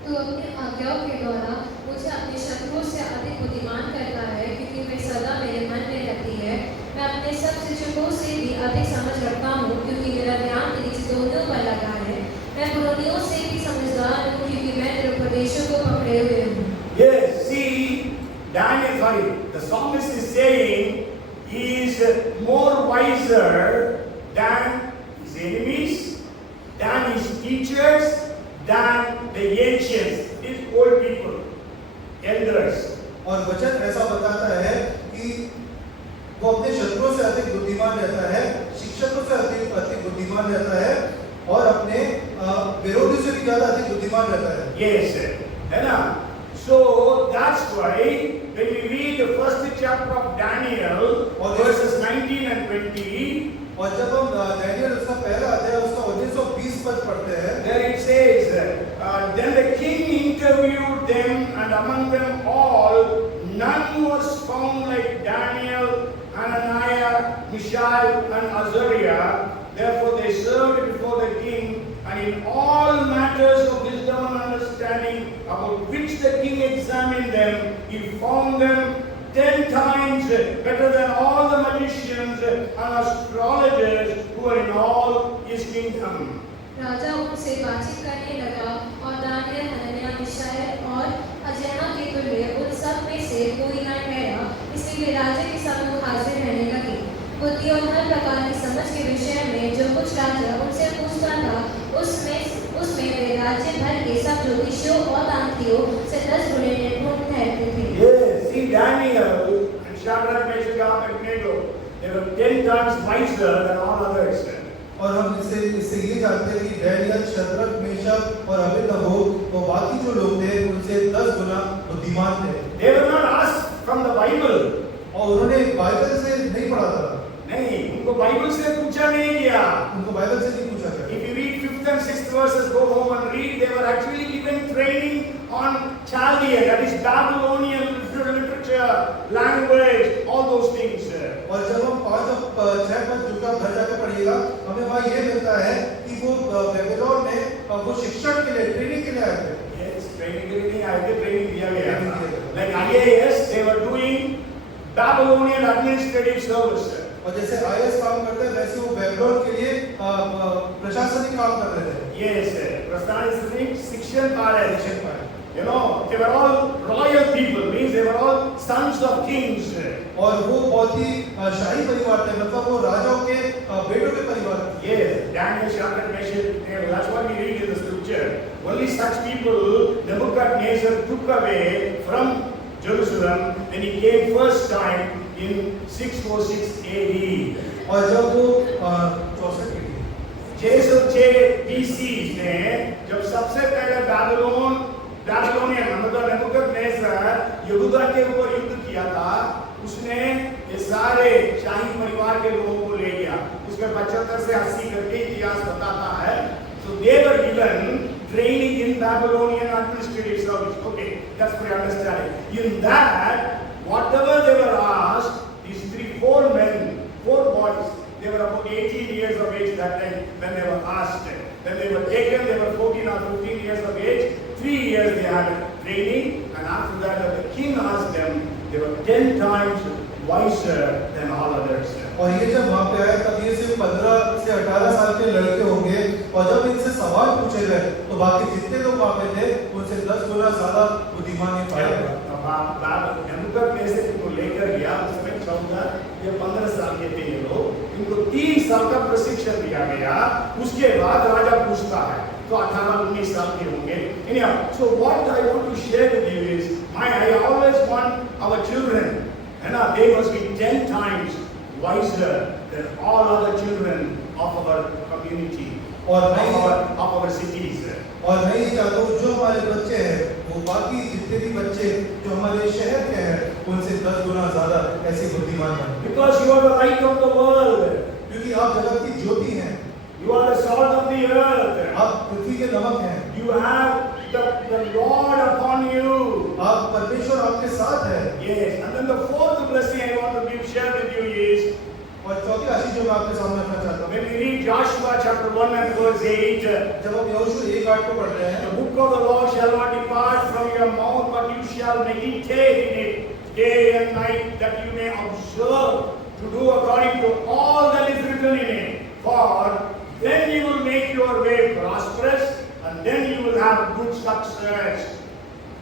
तू अपने आज्ञाओं के द्वारा मुझे अपने शत्रुओं से अधिक बुद्धिमान करता है, क्योंकि वे सदा मेरे मन में रहती है। मैं अपने सब शिक्षकों से भी अधिक समझ रखता हूँ, क्योंकि मेरा ध्यान तेरी चितौनियों पर लगा है। मैं पुरानियों से भी समझदार हूँ, क्योंकि मैं तेरे उपदेशों को पकड़े हुए हूँ। Yes, see, the psalmist is saying he is more wiser than his enemies, than his teachers, than the ancients, these old people, elders. और वचन ऐसा बताता है कि वो अपने शत्रुओं से अधिक बुद्धिमान रहता है, शिक्षकों से अधिक बुद्धिमान रहता है और अपने विरोधी से भी ज्यादा अधिक बुद्धिमान रहता है। Yes, है ना? So that's why when we read the first chapter of Daniel, verses 19 and 20, और जब हम दानियल उसका पहला अध्याय उसका 19 और 20 पद पढ़ते हैं, there it says, then the king interviewed them, and among them all, none was found like Daniel, Hananiah, Mishael, and Azariah. Therefore they served before the king, and in all matters of wisdom and understanding about which the king examined them, he found them 10 times better than all the magicians and astrologers who were in all his kingdom. राजा उनसे बातचीत करने लगा और Daniel, हनन्याह, मिशाएल और अजन्याह के तुल्य उन सब में से कोई न ठहरा, इसलिए राजा के सम्मुख हाजिर रहने लगे। बुद्धि और हर प्रकार की समझ के विषय में जो कुछ राजा उनसे पूछता था, उसमें वे राज्य भर के सब ज्योतिषियों और तांत्रिकों से 10 गुने निर्भुल ठहरते थे। Yes, see Daniel and Shadrach, Meshach, Abednego, they were 10 times wiser than all others. और हम इससे ये जानते हैं कि डैनियल, शद्रक, मेशक और अबेदनगो वो बाकी जो लोग थे उनसे 10 गुना बुद्धिमान थे। They were not asked from the Bible. और उन्होंने बाइबल से नहीं पढ़ा था। नहीं, उनको बाइबल से पूछा नहीं गया। उनको बाइबल से नहीं पूछा गया। If you read 5th and 6th verses, go home and read. They were actually given training on Chaldean, that is Babylonian literature, language, all those things. और जब हम 5 और 6 पद जो का घर जाकर पढ़िएगा, हमें वहाँ ये मिलता है कि वो बेबीलोन में वो शिक्षण के लिए, ट्रेनिंग के लिए आए थे। Yes, training के लिए नहीं आए थे, ट्रेनिंग दिया गया था। Like IAS, they were doing Babylonian administrative service. और जैसे IAS काम करते हैं, वैसे वो बेबीलोन के लिए प्रशासनिक काम कर रहे थे। Yes, प्रशासनिक शिक्षण पा रहे थे। You know, they were all royal people, means they were all sons of kings. और वो बहुत ही शाही परिवार थे, मतलब वो राजाओं के बेटों के परिवार थे। Yes, Daniel, Shadrach, Meshach, that's what we read in the scripture. Only such people Nebuchadnezzar took away from Jerusalem when he came first time in 646 AD. और जब वो 64 606 BC में जब सबसे पहले बैबिलोनियन मतलब नेबुकदनेस्सर यहूदा के ऊपर युद्ध किया था, उसने ये सारे शाही परिवार के लोगों को ले गया। उसके 75 से 80 करके इतिहास बताता है। So they were given training in Babylonian administrative service. Okay, that's for your understanding. In that, whatever they were asked, these 4 boys, they were about 18 years of age that time when they were asked. When they were taken, they were 14 or 15 years of age. 3 years they had training, and after that, when the king asked them, they were 10 times wiser than all others. और ये जब वहाँ पे आया तब ये सिर्फ 15 से 18 साल के लड़के होंगे, और जब इनसे सवाल पूछे गए तो बाकी जितने लोग वहाँ पे थे उनसे 10 गुना ज्यादा बुद्धिमान ही पाया गया। नेबुकदनेस्सर को लेकर गया, उसमें 14 या 15 साल के थे ये लोग। इनको 3 साल का प्रशिक्षण दिया गया। उसके बाद राजा पूछता है तो 18-19 साल के होंगे। Anyhow, so what I want to share with you is, I always want our children, and they must be 10 times wiser than all other children of our community, of our cities. और मैं ये चाहता हूँ जो हमारे बच्चे हैं वो बाकी जितने भी बच्चे जो हमारे शहर के हैं उनसे 10 गुना ज्यादा ऐसे बुद्धिमान बने। Because you are the light of the world. क्योंकि आप जगत की ज्योति हैं। You are the salt of the earth. आप पृथ्वी के नमक हैं। You have the Lord upon you. आप परमेश्वर आपके साथ है। Yes, and then the 4th blessing I want to share with you is, और चौथी आशीष जो मैं आपके सामने रखना चाहता हूँ, when we read Joshua chapter 1 and verse 8, जब हम यहोशू 1:8 को पढ़ रहे हैं, the book of the law shall not depart from your mouth, but you shall meditate in it day and night, that you may observe to do according to all that is written in it. For then you will make your way prosperous, and then you will have good success.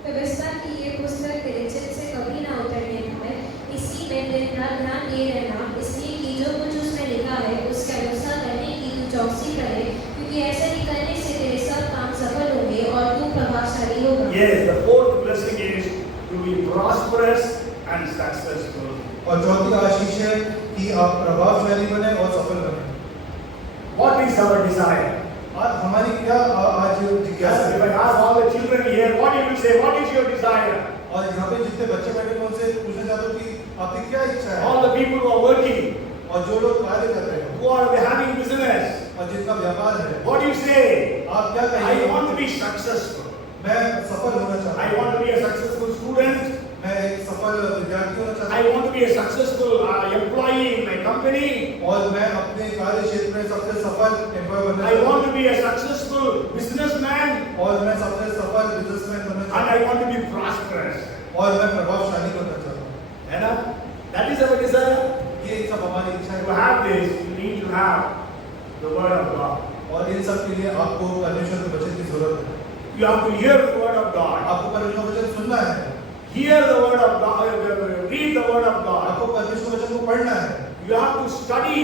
व्यवस्था की ये पुस्तक तेरे चित्त से कभी ना उतरने पाए, इसी में दिन रात ध्यान दिए रहना, इसलिए कि जो कुछ उसमें लिखा है उसके अनुसार करने की तू चौकसी करे, क्योंकि ऐसा ही करने से तेरे सब काम सफल होंगे और तू प्रभावशाली होगा। Yes, the 4th blessing is to be prosperous and successful. और चौथी आशीष है कि आप प्रभावशाली बने और सफल बने। What is our desire? आज हमारी क्या आज जिज्ञासा If है? I ask all the children here, what you will say? What is your desire? और यहाँ पे जितने बच्चे बैठे हैं उनसे पूछना चाहता हूँ कि आपकी क्या इच्छा है? All the people who are working, और जो लोग कार्य कर रहे हैं who are having business, और जिनका व्यापार है, what do you say? आप क्या I कहेंगे? want to be successful. मैं सफल होना चाहता I हूँ। want to be a successful student. मैं एक सफल विद्यार्थी होना चाहता I want to be a successful employee in my company. हूँ और मैं अपने कार्य क्षेत्र में सबसे सफल एम्प्लॉय बनना I चाहता want to be a successful businessman, हूँ और मैं सबसे सफल बिजनेसमैन बनना and चाहता I want to be prosperous. हूँ और मैं प्रभावशाली बनना चाहता हूँ। है ना? That is our desire. ये सब हमारी इच्छा To है have this, you need to have the word of God. और इन सब के लिए आपको परमेश्वर के वचन की जरूरत है। You have to hear the word of God. आपको परमेश्वर का वचन सुनना है, Hear the word of God. Read the word of God. आपको परमेश्वर के वचन को पढ़ना है, You have to study,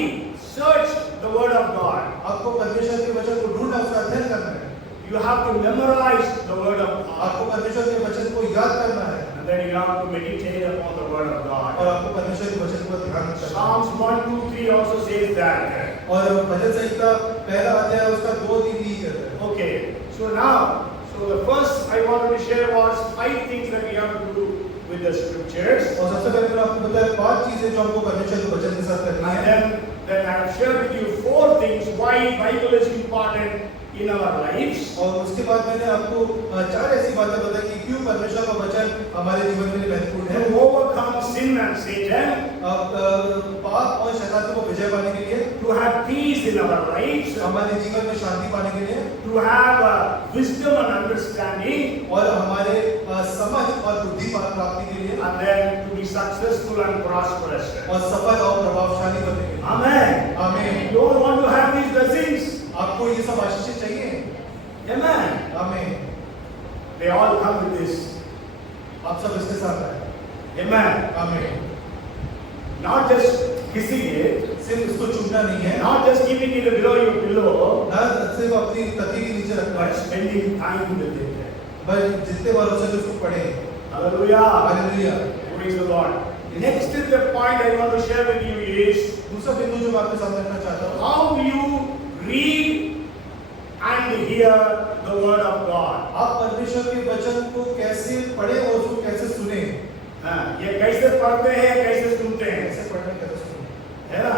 search the word of God. आपको परमेश्वर के वचन को ढूंढना, उसका अध्ययन करना है, You have to memorize the word of God. आपको परमेश्वर के वचन को याद करना है And then you have to meditate upon the word of और God. आपको परमेश्वर के वचन पर ध्यान करना है। Psalms 1, 2, 3 also says that. और भजन संहिता पहला अध्याय उसका 2-3 ही कहता है। Okay, so now, so the first I wanted to share was 5 things that we have to do with the scriptures. और सबसे पहले मैंने आपको बताया 5 चीजें जो हमको परमेश्वर के वचन के साथ करनी And है। then I have shared with you 4 things why Bible is important in our lives. और उसके बाद मैंने आपको 4 ऐसी बातें बताई कि क्यों परमेश्वर का वचन हमारे जीवन में महत्वपूर्ण है। To overcome sin and Satan, पाप और शैतान को विजय पाने के लिए, to have peace in our lives, हमारे जीवन में शांति पाने के लिए to have wisdom and understanding, और हमारे समझ और बुद्धि प्राप्ति के लिए and then to be successful and prosperous. और सफल और प्रभावशाली बनने के लिए। Amen. आमीन। You all want to have these blessings? आपको ये सब आशीषें चाहिए? Amen. आमीन। They all come with this. आप सब इसके साथ आए। Amen. आमीन। Not just kissing it, सिर्फ इसको चूमना नहीं है, not just keeping it below your pillow, ना सिर्फ अपनी तकिए के नीचे रखना but है, spending time with it. बस जितने बार हो सके उसको पढ़े। Hallelujah. Hallelujah. Praise the Lord. Next is the point I want to share with you is दूसरा बिंदु जो मैं आपके सामने रखना चाहता हूँ, how you read and hear the word of God. आप परमेश्वर के वचन को कैसे पढ़े और उसको कैसे सुने। हाँ, ये कैसे पढ़ते हैं, कैसे सुनते हैं, कैसे पढ़ना, कैसे सुने। है ना?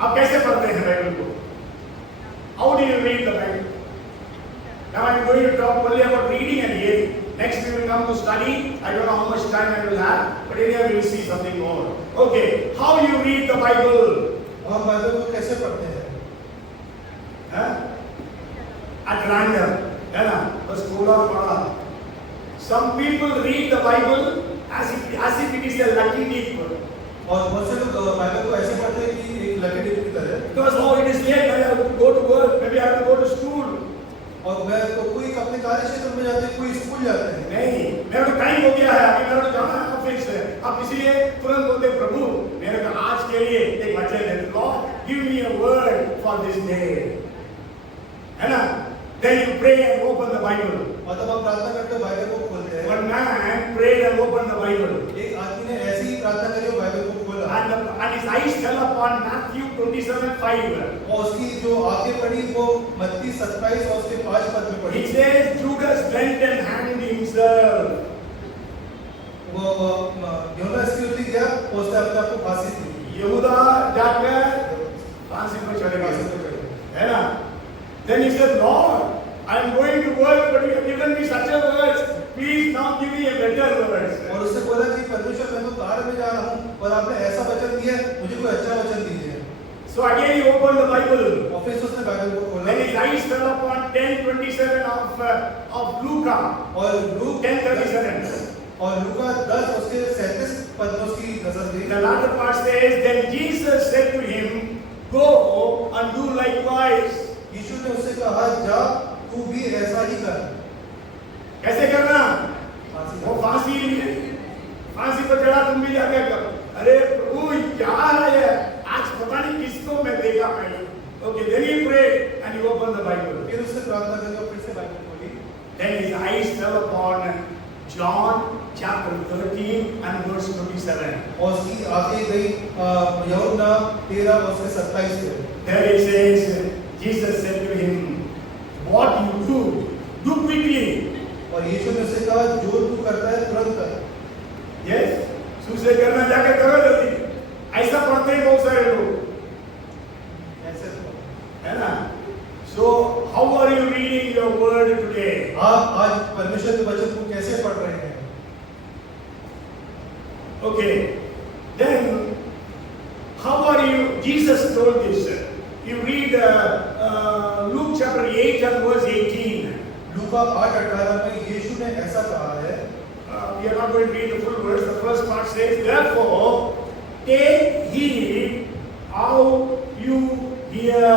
आप कैसे पढ़ते हैं बाइबल को? How do you read the Bible? Now I am going to talk only about reading and hearing. Next we will come to study. I don't know how much time I will have, but anyway we will see something more. Okay, how you read the Bible? हम Bible को कैसे पढ़ते हैं? हाँ? At random, है ना? बस थोड़ा पढ़ा. Some people read the Bible as if it is a lucky dip. और बहुत से लोग बाइबल को ऐसे पढ़ते हैं कि एक लकी डिप की तरह, Because oh it is late, I have to go to work, maybe I have to go to school. और मैं तो कोई अपने कार्य क्षेत्र में जाते हैं, कोई स्कूल जाते हैं। नहीं, मेरा तो टाइम हो गया है, अभी मेरा तो जाना है ऑफिस से। अब इसलिए तुरंत बोलते प्रभु मेरे को आज के लिए एक वचन दे दो, Lord give me a word for this day, है ना? Then you pray and open the Bible. और तब हम प्रार्थना करते हैं, बाइबल को खोलते हैं। One man prayed and opened the Bible, एक आदमी ने ऐसी ही प्रार्थना करी और बाइबल को खोला, and his eyes fell upon Matthew 27:5. और उसकी जो आगे पढ़ी वो मत्ती 27 और उसके 5 पद में पढ़ी। It says Judas went and hanged himself. वो यूहन्ना इस्करियोती गया, उसने अपने आप को फांसी दी। यहूदा जाकर फांसी पर चढ़ गया, है ना? Then he said, Lord, I am going to work, but you have given me such a words. Please now give me a better words. और उससे बोला कि परमेश्वर मैं तो कार्य में जा रहा हूँ और आपने ऐसा वचन दिया है, मुझे कोई अच्छा वचन दीजिए। So again he opened the Bible. और फिर उसने बाइबल को खोला। Then his eyes fell upon 10:27 of Luca. और लूका 10:37. और लूका 10 उसके 37 पद में उसकी नजर गई। The latter part says, Then Jesus said to him, Go and do likewise. यीशु ने उससे कहा, जा तू भी ऐसा ही कर। कैसे करना? फांसी वो फांसी पर चढ़ा, तुम भी जाकर करो। अरे प्रभु क्या है, आज पता नहीं किसको मैं देखा पहले। Okay, then he prayed and he opened the Bible. फिर उसने प्रार्थना करी और फिर से बाइबल खोली। Then his eyes fell upon John chapter 13 and verse 27. और उसकी आगे गई यूहन्ना 13 और उसके 27 पे। There it says, Jesus said to him, What you do quickly. और यीशु ने उससे कहा, जो तू करता है तुरंत कर। Yes, सुसे करना जाकर करो जल्दी। ऐसा पढ़ते हैं बहुत सारे लोग, ऐसे तो है ना? So how are you reading your word today? आप आज परमेश्वर के वचन को कैसे पढ़ रहे हैं? told this. You read Luke chapter 8 and verse 18. लूका 8:18 में यीशु ने ऐसा कहा है, We are not going to read the full verse. The first part says, therefore, take heed how you hear.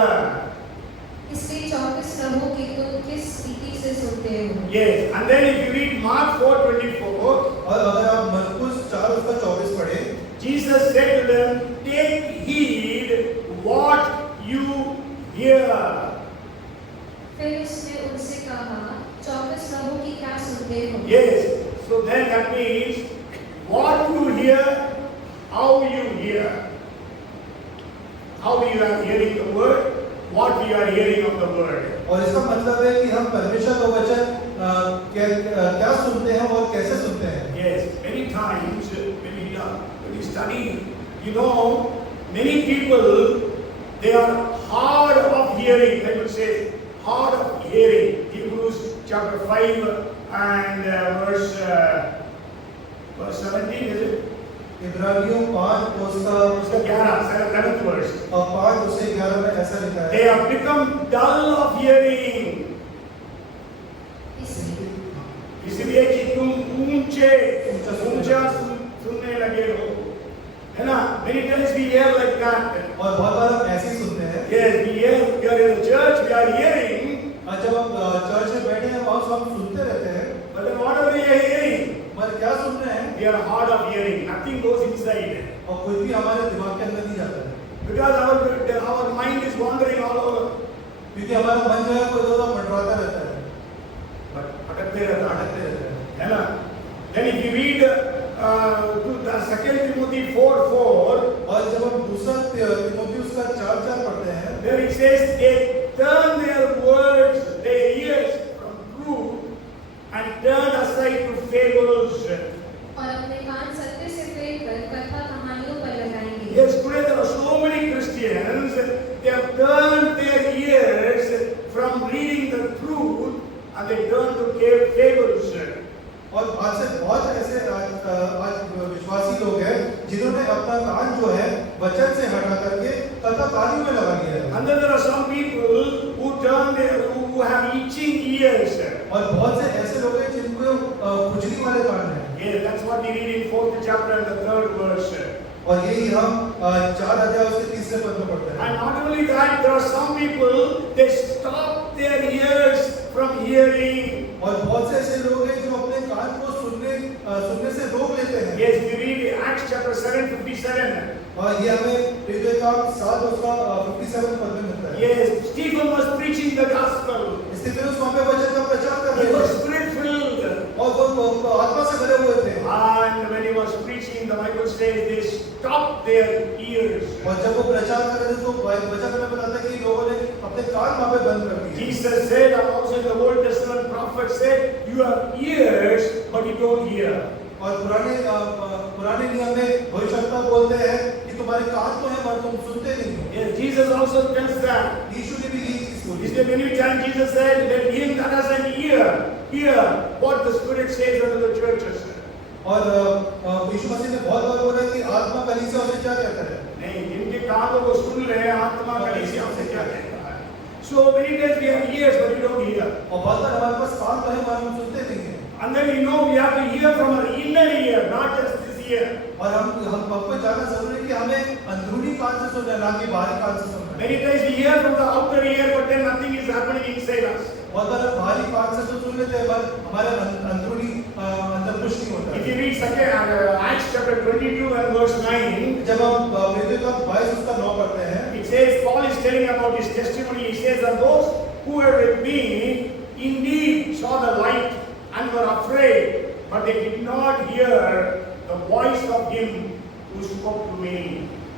इसलिए चौकस रहो कि तुम किस रीति से सुनते हो। Yes, and then if you read Mark 4:24, और अगर आप मरकुस 4:24 पढ़े, Jesus said to them, take heed what you hear. फिर उसने उनसे कहा, चौकस रहो कि क्या सुनते हो। Yes, so then that means what you hear, how you hear. How you are hearing the word, what you are hearing of the word. और इसका मतलब है कि हम परमेश्वर का वचन क्या सुनते हैं और कैसे सुनते हैं। Yes, many times when you study, you know, many people, they are hard of hearing. They will say hard of hearing. Hebrews chapter 5 and verse 17, is it? इब्रानियों 5 उसका 11th verse. और 5 उससे 11 में ऐसा लिखा है, They have become dull of hearing. इसलिए कि तुम ऊंचा सुनने लगे हो, है ना? Many times we hear like that. और बहुत बार हम ऐसे ही सुनते हैं। Yes, we are in the church, we are hearing. और जब हम चर्च में बैठे हैं वहाँ हम सुनते रहते हैं, But then what are we hearing? मगर क्या सुन रहे हैं? We are hard of hearing. Nothing goes inside. और कुछ भी हमारे दिमाग के अंदर नहीं जाता है, Because our mind is wandering all over. क्योंकि हमारा मन जो है कोई दो मंडराता रहता है, भटकते रहता भटकते रहता है ना? Then if you read the 2 Timothy 4:4, और जब हम दूसरा तिमोथेयुस का 4:4 पढ़ते हैं, there it says they turn their ears from truth and turn aside to fables. और अपने कान सत्य से फेरकर कथा कहानियों पर लगाएंगे। Yes, today there are so many Christians, they have turned their ears from reading the truth and they turn to fables. और आज से बहुत ऐसे आज विश्वासी लोग हैं जिन्होंने अपना कान जो है वचन से हटा करके कथा कहानी में लगा दिया है। And then there are some people who have itching ears. और बहुत से ऐसे लोग हैं जिनको खुजली वाले कान हैं। Yeah, that's what we read in 4th chapter and the 3rd verse. और यही हम 4 अध्याय उसके 3 पद में पढ़ते हैं। And not only that, there are some people, they stop their ears from hearing. और बहुत से ऐसे लोग हैं जो अपने कान को सुनने से रोक लेते हैं। Yes, we read Acts chapter 7:57. और ये हमें प्रेरितों का 7 उसका 57 पद में मिलता है। Yes, Stephen was preaching the gospel. स्तिफनुस वहाँ पे वचन का प्रचार कर He रहे was थे spirit filled. और वो आत्मा से भरे हुए थे। And when he was preaching, the Bible says they stopped their ears. और जब वो प्रचार कर रहे थे तो वचन में बताता है कि लोगों ने अपने कान वहाँ पे बंद कर दिए। Jesus said, and also in the Old Testament prophet said, you have ears, but you don't hear. और पुराने नियम में भविष्यवक्ता बोलते हैं कि तुम्हारे कान तो हैं पर तुम सुनते नहीं हो। Yes, Jesus also tells that. यीशु ने भी यही चीज बोली। Is there many times Jesus said, let him that has an ear hear what the Spirit says unto the churches. और यीशु मसीह ने बहुत बार बोला कि आत्मा कलीसिया से क्या कहता है। नहीं, जिनके कानों को सुन रहे हैं, आत्मा कलीसिया से क्या कहता है। So many days we have ears, but we don't hear. और बहुत बार हमारे पास कान तो है पर हम सुनते नहीं हैं। And then we know we have to hear from our inner ear, not just this ear. और हम आपको जानना जरूरी है कि हमें अंदरूनी कान से सुनना है, ना कि बाहरी कान से सुनना है। Many times we hear from the outer ear, but then nothing is happening inside us. बहुत बार बाहरी कान से तो सुन लेते हैं पर हमारे अंदरूनी अंदर कुछ नहीं होता If है। you read Acts chapter 22 and verse 9, जब हम प्रेरितों का 22 उसका 9 पढ़ते हैं, it says, Paul is telling about his testimony. He says that those who were with me indeed saw the light and were afraid, but they did not hear the voice of him who spoke to me.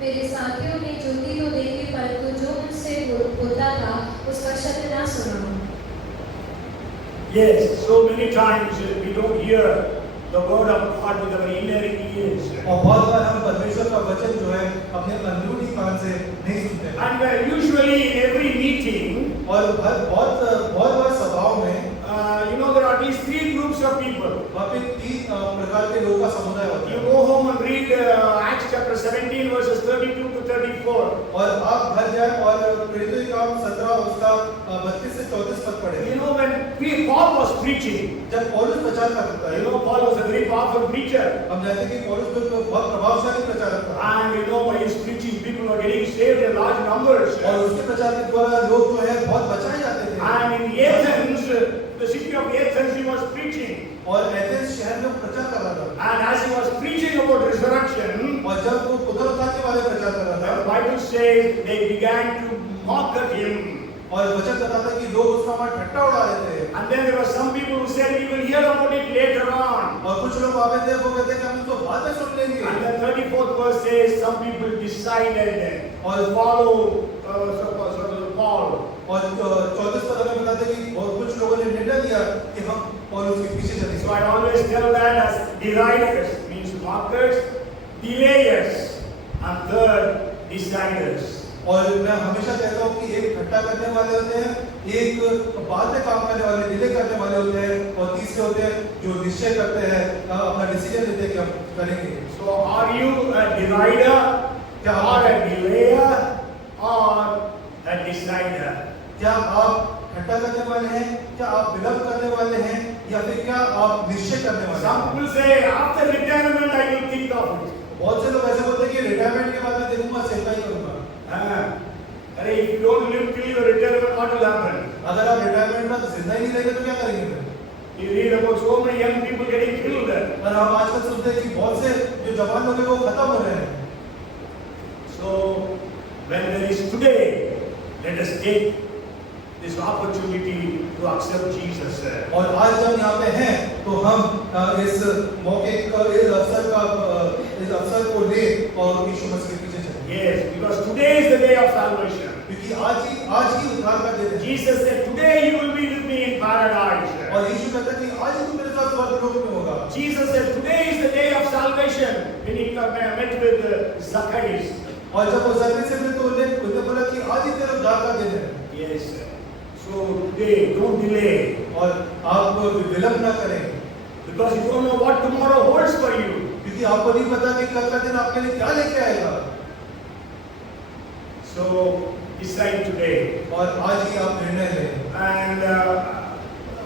मेरे साथियों ने ज्योति तो देखी परंतु जो मुझसे होता था उसका शब्द ना सुना। Yes, so many times we don't hear the word of God with our inner ears. और बहुत बार हम परमेश्वर का वचन जो है अपने अंदरूनी कान से नहीं सुनते हैं। And usually in every meeting, और बहुत बार सभाओं में there are at least 3 groups of people. वहाँ पे 3 प्रकार के लोगों का समुदाय होता You है। go home and read Acts chapter 17 verses 32 to 34. और आप घर जाए और प्रेरितों के काम 17 उसका 32 से 34 पद पढ़े। You know, when Paul was preaching, जब पौलुस प्रचार करता है, you know, Paul was a very powerful preacher. हम जानते हैं कि पौलुस बहुत प्रभावशाली प्रचारक था। And you know, by his preaching, people were getting saved in large numbers. और उसके प्रचार के द्वारा लोग जो है बहुत बचाए जाते थे। And in Athens, the city of Athens, he was preaching. और एथेंस शहर में प्रचार कर रहा था। And as he was preaching about resurrection, और जब वो पुनरुत्थान के बारे में प्रचार कर रहा था, the Bible says they began to mock at him. और वचन बताता था कि लोग उसका वहाँ ठट्टा उड़ा रहे थे। And then there were some people who said, we will hear about it later on. और कुछ लोग वहाँ पे थे, वो कहते कि हम इसको बाद में सुन लेंगे। And the 34th verse says, some people decided to follow Paul. और 34 पद में बताते कि और कुछ लोगों ने निर्णय लिया कि हम पौलुस के पीछे चलेंगे। So I always tell that as deriders means mockers, delayers, and third deciders. और मैं हमेशा कहता हूँ कि एक इकट्ठा करने वाले होते हैं, एक बाद में काम करने वाले, डिले करने वाले होते हैं, और तीसरे होते हैं जो निश्चय करते हैं, अपना डिसीजन लेते हैं कि हम करेंगे। So are you a derider, or a delayer, or a decider? क्या आप इकट्ठा करने वाले हैं, क्या आप विलंब करने वाले हैं, या फिर क्या आप निश्चय करने वाले हैं? Some people say after retirement I will think of it. बहुत से लोग ऐसे बोलते हैं कि रिटायरमेंट के बाद मैं देखूंगा, सेवा ही करूंगा। अरे if you don't live till your retirement, what will happen? अगर आप रिटायरमेंट में जिंदा ही नहीं रहेंगे तो क्या करेंगे फिर? You read about so many young people getting killed. और हम आजकल सुनते हैं कि बहुत से जो जवान लोग हैं वो खत्म हो रहे हैं। So when there is today, let us take this opportunity to accept Jesus. और आज जब यहाँ पे हैं तो हम इस मौके का, इस अवसर को ले और यीशु मसीह के पीछे चलें। Yes, because today is the day of salvation. क्योंकि आज ही उद्धार का दिन है। Jesus said, today you will be with me in paradise. और यीशु कहता है कि आज ही तू मेरे साथ स्वर्गलोक में होगा। Jesus said, today is the day of salvation. When he met with Zacchaeus. और जब वो ज़करी से मिले तो उन्हें बोला कि आज ही तेरा उद्धार का दिन है। Yes. So today, don't delay. और आप विलंब ना करें, Because you don't know what tomorrow holds for you. क्योंकि आपको नहीं पता कि कल का दिन आपके लिए क्या लेके आएगा। So decide today. और आज ही आप निर्णय लें। And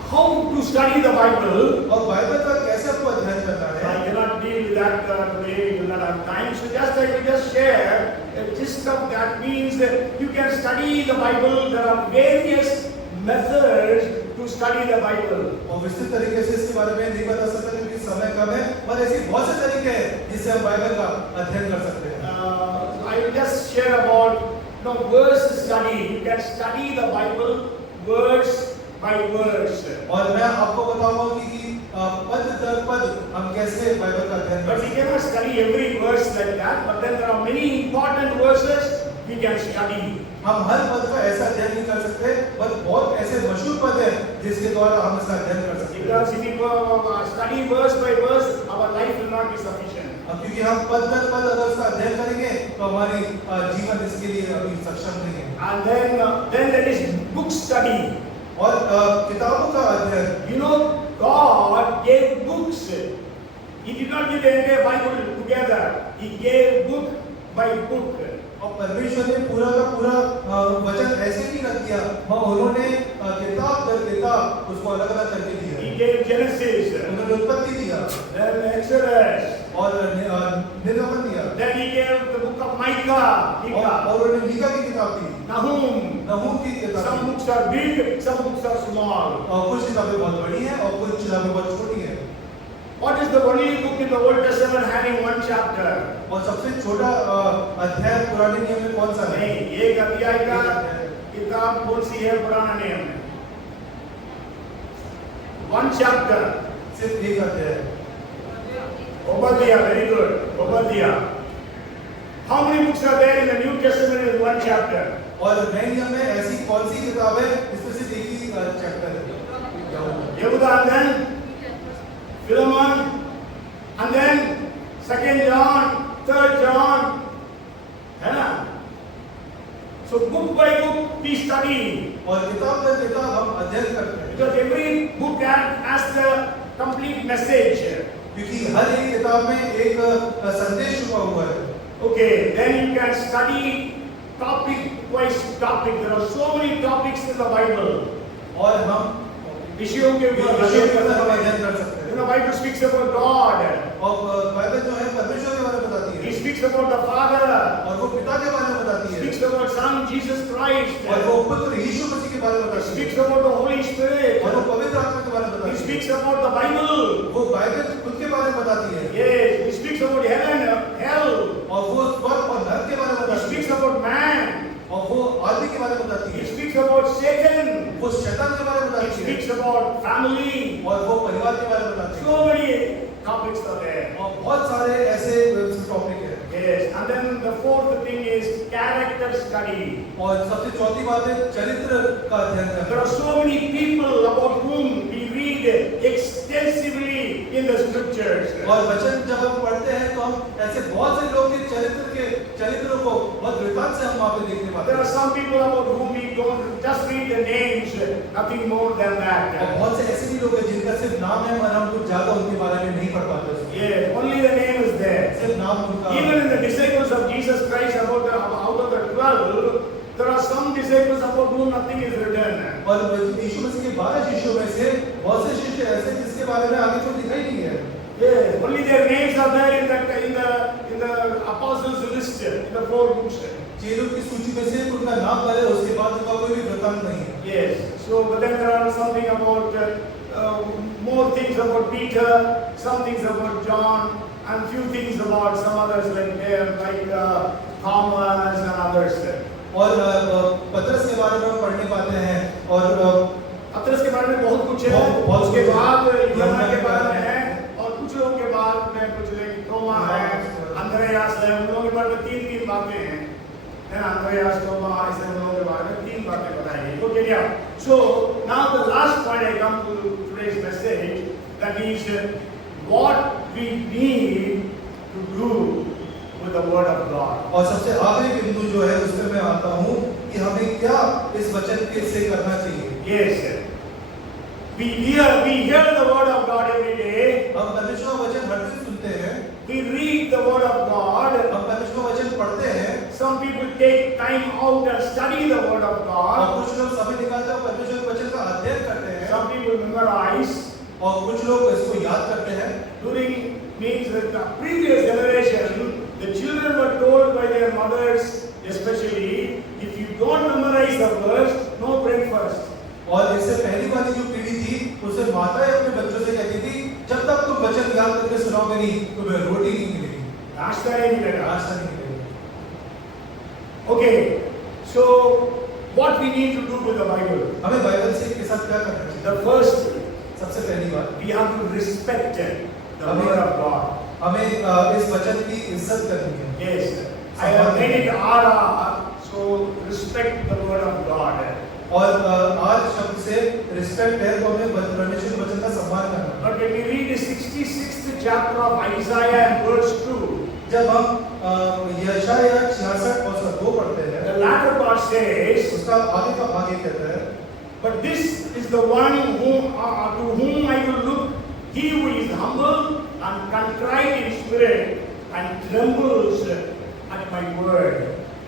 how to study the Bible? और बाइबल का कैसे आपको अध्ययन करना है? I cannot deal with that today. We do not have time. So I will just share a gist of that. Means that you can study the Bible. There are various methods to study the Bible. और विस्तृत तरीके से इसके बारे में नहीं बता सकता क्योंकि समय कम है, पर ऐसे बहुत से तरीके हैं जिससे हम बाइबल का अध्ययन कर सकते हैं। I will just share about verse study. You can study the Bible verse by verse. और मैं आपको बताऊंगा कि पद दर पद हम कैसे बाइबल का अध्ययन But we cannot study every verse like that. But then there are many important verses we can study. हम हर पद का ऐसा अध्ययन नहीं कर सकते, पर बहुत ऐसे मशहूर पद हैं जिसके द्वारा हम इसका अध्ययन कर सकते हैं। Because if we study verse by verse, our life will not be sufficient. क्योंकि हम पद दर पद अगर उसका अध्ययन करेंगे तो हमारी जीवन इसके लिए अभी सक्षम नहीं है। And then there is book study. और किताबों का अध्ययन। You know, God gave books. He did not give the entire Bible together. He gave book by book. और परमेश्वर ने पूरा का पूरा वचन ऐसे नहीं रख दिया, हाँ उन्होंने किताब दर किताब उसको अलग अलग करके दिया। He gave Genesis. उन्होंने उत्पत्ति दिया, Then Exodus. और निर्गमन दिया। Then he gave the book of Micah. और उन्होंने मीका की किताब दी, Nahum की किताब Some the. books are big, some books are small. और कुछ किताबें बहुत बड़ी हैं और कुछ किताबें बहुत छोटी हैं। What is the only book in the Old Testament having one chapter? और सबसे छोटा अध्याय पुराने नियम में कौन सा है? नहीं, एक अध्याय का किताब कौन सी है पुराना नियम में? One chapter. सिर्फ एक अध्याय। Obadiah, very good. Obadiah. How many books are there in the New Testament in one chapter? और नए नियम में ऐसी कौन सी किताब है जिसमें सिर्फ एक ही चैप्टर है? Yehuda, and then Philemon, and then 2nd John, 3rd John, है ना? So book by book we study. और किताब दर किताब हम अध्ययन करते हैं। Because every book has the complete message. क्योंकि हर एक किताब में एक संदेश छुपा हुआ है। Okay, then you can study topic wise topic. There are so many topics in the Bible. और हम विषयों के ऊपर विषयों के ऊपर हम अध्ययन कर सकते हैं। The Bible speaks about God. और बाइबल जो है परमेश्वर के बारे में बताती He है speaks about the Father. और वो पिता के बारे में बताती है Speaks about Son Jesus Christ. और वो पुत्र यीशु मसीह के बारे में बताती है Speaks about the Holy Spirit. और वो पवित्र आत्मा के बारे में He बताती है speaks about the Bible. वो बाइबल खुद के बारे में बताती है Yes, he speaks about heaven, hell. और वो स्वर्ग और नरक के बारे में He बताती है speaks about man. और वो आदमी के बारे में बताती He है speaks about Satan. वो शैतान के बारे में He बताती है speaks about family. और वो परिवार के बारे में बताती है So many topics are there. और बहुत सारे ऐसे टॉपिक है Yes, and then the fourth thing is character study. और सबसे चौथी बात है चरित्र का अध्ययन There करना are so many people about whom we read extensively in the scriptures. और वचन जब हम पढ़ते हैं तो हम ऐसे बहुत से लोग के चरित्रों को बहुत विस्तार से हम वहाँ पे देखने पाते There are हैं some people about whom we don't just read the names, nothing more than और that. बहुत से ऐसे भी लोग हैं जिनका सिर्फ नाम है मगर हम कुछ ज्यादा उनके बारे में नहीं पढ़ पाते उसमें। Yes, only the name is there. सिर्फ नाम उनका Even in the disciples of Jesus Christ, out of the 12, there are some disciples about whom nothing is written. और यीशु मसीह के 12 शिष्यों में से बहुत से शिष्य ऐसे जिसके बारे में आगे कुछ लिखा ही नहीं है Yes, only their names are there in the apostles list, in the 4 books. चेलों की सूची में से उनका नाम पहले उसके बाद उनका कोई भी वृत्तांत नहीं है Yes, so but then there are something about more things about Peter, some things about John, and few things about some others like Thomas and others. और पतरस के बारे में हम पढ़ने पाते हैं और पतरस के बारे में बहुत कुछ है, बहुत उसके कुछ है। बाद यूहन्ना के बारे में है। है, और कुछ लोगों के बाद में कुछ थोमा है, अंद्रयास है, उन लोगों के बारे में 3 बातें हैं, है ना, अंद्रयास, थोमा, ऐसे उन लोगों के बारे में 3 बातें बताई गई। Okay, yeah. So now the last point I come to today's message, that is what we need to do with the word of God. और सबसे आखिरी बिंदु जो है उसमें मैं आता हूँ कि हमें क्या इस वचन के से करना चाहिए Yes, we hear the word of God every day. हम परमेश्वर का वचन हर दिन सुनते हैं We read the word of God. हम परमेश्वर का वचन पढ़ते हैं Some people take time out and study the word of और God. कुछ लोग समय निकालते हैं परमेश्वर के वचन का अध्ययन करते हैं Some people memorize. और कुछ लोग इसको याद करते हैं During means that the previous generation, the children were told by their mothers, especially, if you don't memorize the verse, no breakfast. और इससे पहली वाली जो पीढ़ी थी उसे माताएं अपने बच्चों से कहती थी जब तक तुम वचन याद करके सुनाओगे नहीं तुम्हें रोटी नहीं मिलेगी नाश्ता ही नहीं मिलेगा। नाश्ता नहीं मिलेगा Okay, so what we need to do with the Bible? हमें बाइबल से के साथ क्या करना चाहिए The first, सबसे पहली बात we have to respect the Amen. word of God. हमें इस वचन की इज्जत करनी है Yes, I have made it RR, so respect the word of God. और आज शब्द से रिस्पेक्ट है तो हमें परमेश्वर के वचन का सम्मान करना है। But when we read the 66th chapter of Isaiah and verse 2, जब हम यशायाह 66 और 2 पढ़ते हैं the latter part says, उसका आगे का भाग ये कहता है but this is the one to whom I will look, he who is humble and contrite in spirit and trembles at my word.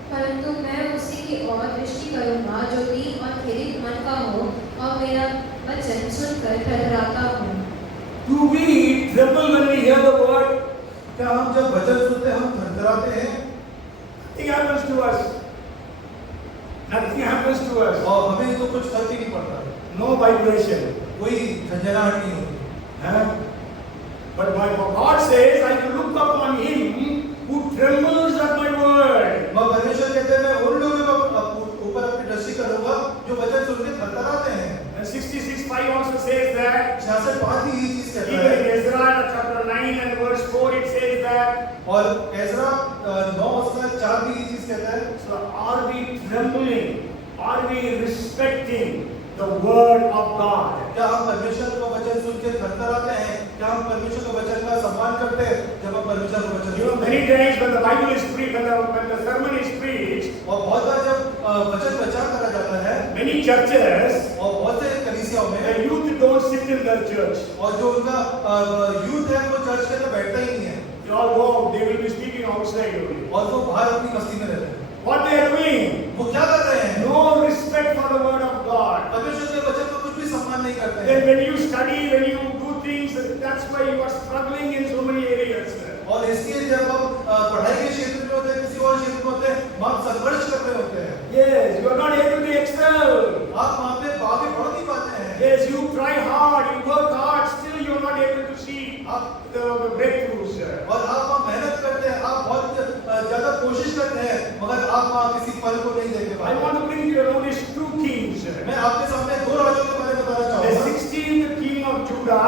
परंतु मैं उसी की ओर दृष्टि करूंगा जो दीन और खेदित मन का हो और मेरा वचन सुनकर थरथराता हूँ। Do we tremble when we hear the word? क्या हम जब वचन सुनते हैं हम थरथराते हैं Nothing happens to us. Nothing happens to us. और हमें तो कुछ फर्क ही नहीं पड़ता No vibration. कोई झंझनाहट नहीं होती Huh? But my God says, I will look upon him who trembles at my word. वह परमेश्वर कहते हैं मैं उन लोगों के ऊपर अपनी दृष्टि करूंगा जो वचन सुन के थरथराते हैं And 66:5 also says that. 66:5 भी ये चीज कहता Even है in Ezra chapter 9 and verse 4 it says that. और एज़रा 9 उसका 4 भी ये चीज कहता है So are we trembling? Are we respecting the word of God? क्या हम परमेश्वर का वचन सुन के थरथराते हैं क्या हम परमेश्वर के वचन का सम्मान करते हैं जब हम परमेश्वर का वचन You know, many times when the Bible is preached, when the sermon is preached, और बहुत बार जब वचन प्रचार करा जाता है many churches, और बहुत से कलीसियाओं में the youth don't sit in their church. और जो उनका यूथ है वो चर्च के अंदर बैठता ही नहीं है They all go out, they will be speaking outside only. और वो बाहर अपनी मस्ती में रहते हैं। What they are doing? वो क्या कर रहे हैं? No respect for the word of God. परमेश्वर के वचन को कुछ भी सम्मान नहीं करते हैं। Then when you study, when you do things, that's why you are struggling in so many areas. और इसलिए जब हम पढ़ाई के क्षेत्र में होते हैं, किसी और क्षेत्र में होते हैं, हम संघर्ष कर रहे होते हैं। Yes, you are not able to excel. आप वहाँ पे आगे बढ़ नहीं पाते हैं। Yes, you try hard, you work hard, still you are not able to see the breakthroughs. और आप वहाँ मेहनत करते हैं, आप बहुत ज्यादा कोशिश करते हैं, मगर आप वहाँ किसी फल को नहीं देख I पाते। want to bring you notice two kings. मैं आपके सामने दो राजाओं के बारे में बताना The चाहूँगा। 16th king of Judah,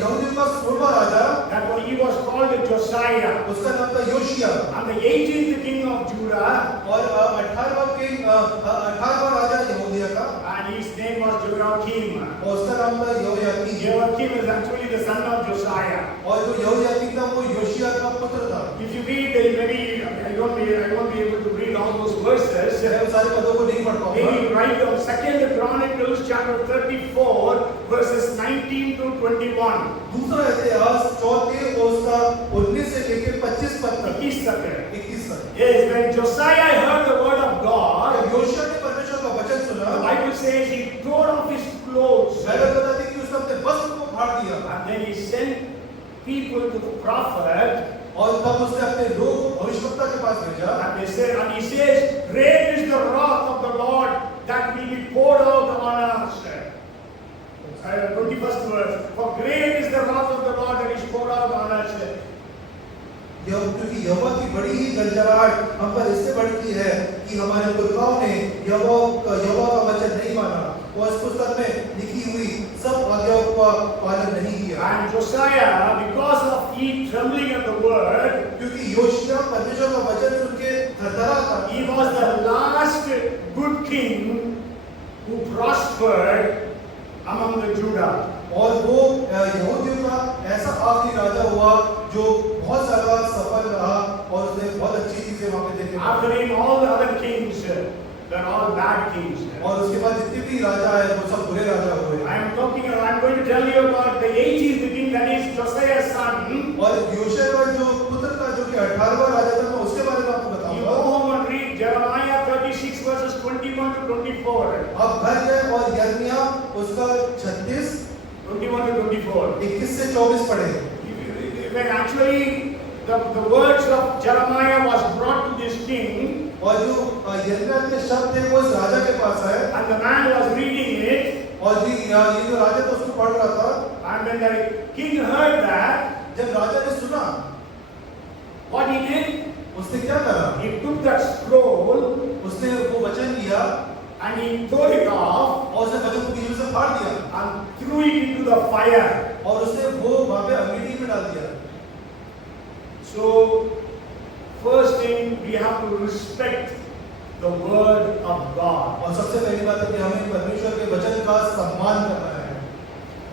यहूदियों का 16वां राजा, that was, he was called Josiah. उसका नाम था योशिया। And the 18th king of Judah, और 18वां राजा यहूदिया का, and his name was Joachim. और उसका नाम था यहोयाकीम। Joachim is actually the son of Josiah. और जो यहोयाकीम था वो योशिया का पुत्र था। If you read, maybe I won't be able to read all those verses. मैं उन सारे पदों को नहीं पढ़ पाऊंगा। Maybe write down 2nd Chronicles chapter 34 verses 19 to 21. दूसरा इतिहास 4 और उसका 19 से लेकर 25 पद तक, 21 तक है. 21 तक। Yes, when Josiah heard the word of God, जब योशिया ने परमेश्वर का वचन सुना, the Bible says he tore off his clothes. Bible बताती है कि उसने अपने वस्त्र को फाड़ दिया And then he sent people to the prophet, और तब उसने अपने लोग भविष्यवक्ता के पास भेजा and he says, great is the wrath of the Lord that will be poured out on us. 21st verse. For great is the wrath of the Lord that is poured out on us. क्योंकि यहोवा की बड़ी ही गड़गड़ाहट हम पर इससे बढ़ती है कि हमारे पुरखाओं ने यहोवा का वचन नहीं माना और इस पुस्तक में लिखी हुई सब आज्ञाओं का पालन नहीं किया। And Josiah, because of he trembling at the word, क्योंकि योशिया परमेश्वर का वचन सुन के थरथरा था। he was the last good king who prospered among the Judah. और वो यहूदियों का ऐसा आखिरी राजा हुआ जो बहुत ज्यादा सफल रहा और उसने बहुत अच्छी चीजें वहां पे देखी। After him, all the other kings, they're all bad kings. और उसके बाद जितने भी राजा है वो सब बुरे राजा हुए। I'm going to tell you about the 18th king, that is Josiah's son. और योशिया का जो पुत्र था जो कि 18वां राजा था, मैं उसके बारे में आपको You बताऊंगा। go home and read Jeremiah 36 verses 21 to 24. आप घर गए और यिर्मयाह उसका 36 21 to 24. 21 से 24 पढ़े। When actually the words of Jeremiah was brought to this king, और जो यिर्मयाह के शब्द थे वो इस राजा के पास आए and the man was reading it, और ये जो राजा था उसको पढ़ रहा था। and when the king heard that, जब राजा ने सुना, what he did, उसने क्या करा? he took that scroll उसने वो वचन लिया and he tore it off और उसने वचन को बीच में से फाड़ दिया and threw it into the fire. और उसने वो वहां पे अग्नि में डाल दिया। So, first thing, we have to respect the word of God. और सबसे पहली बात है कि हमें परमेश्वर के वचन का सम्मान करना है।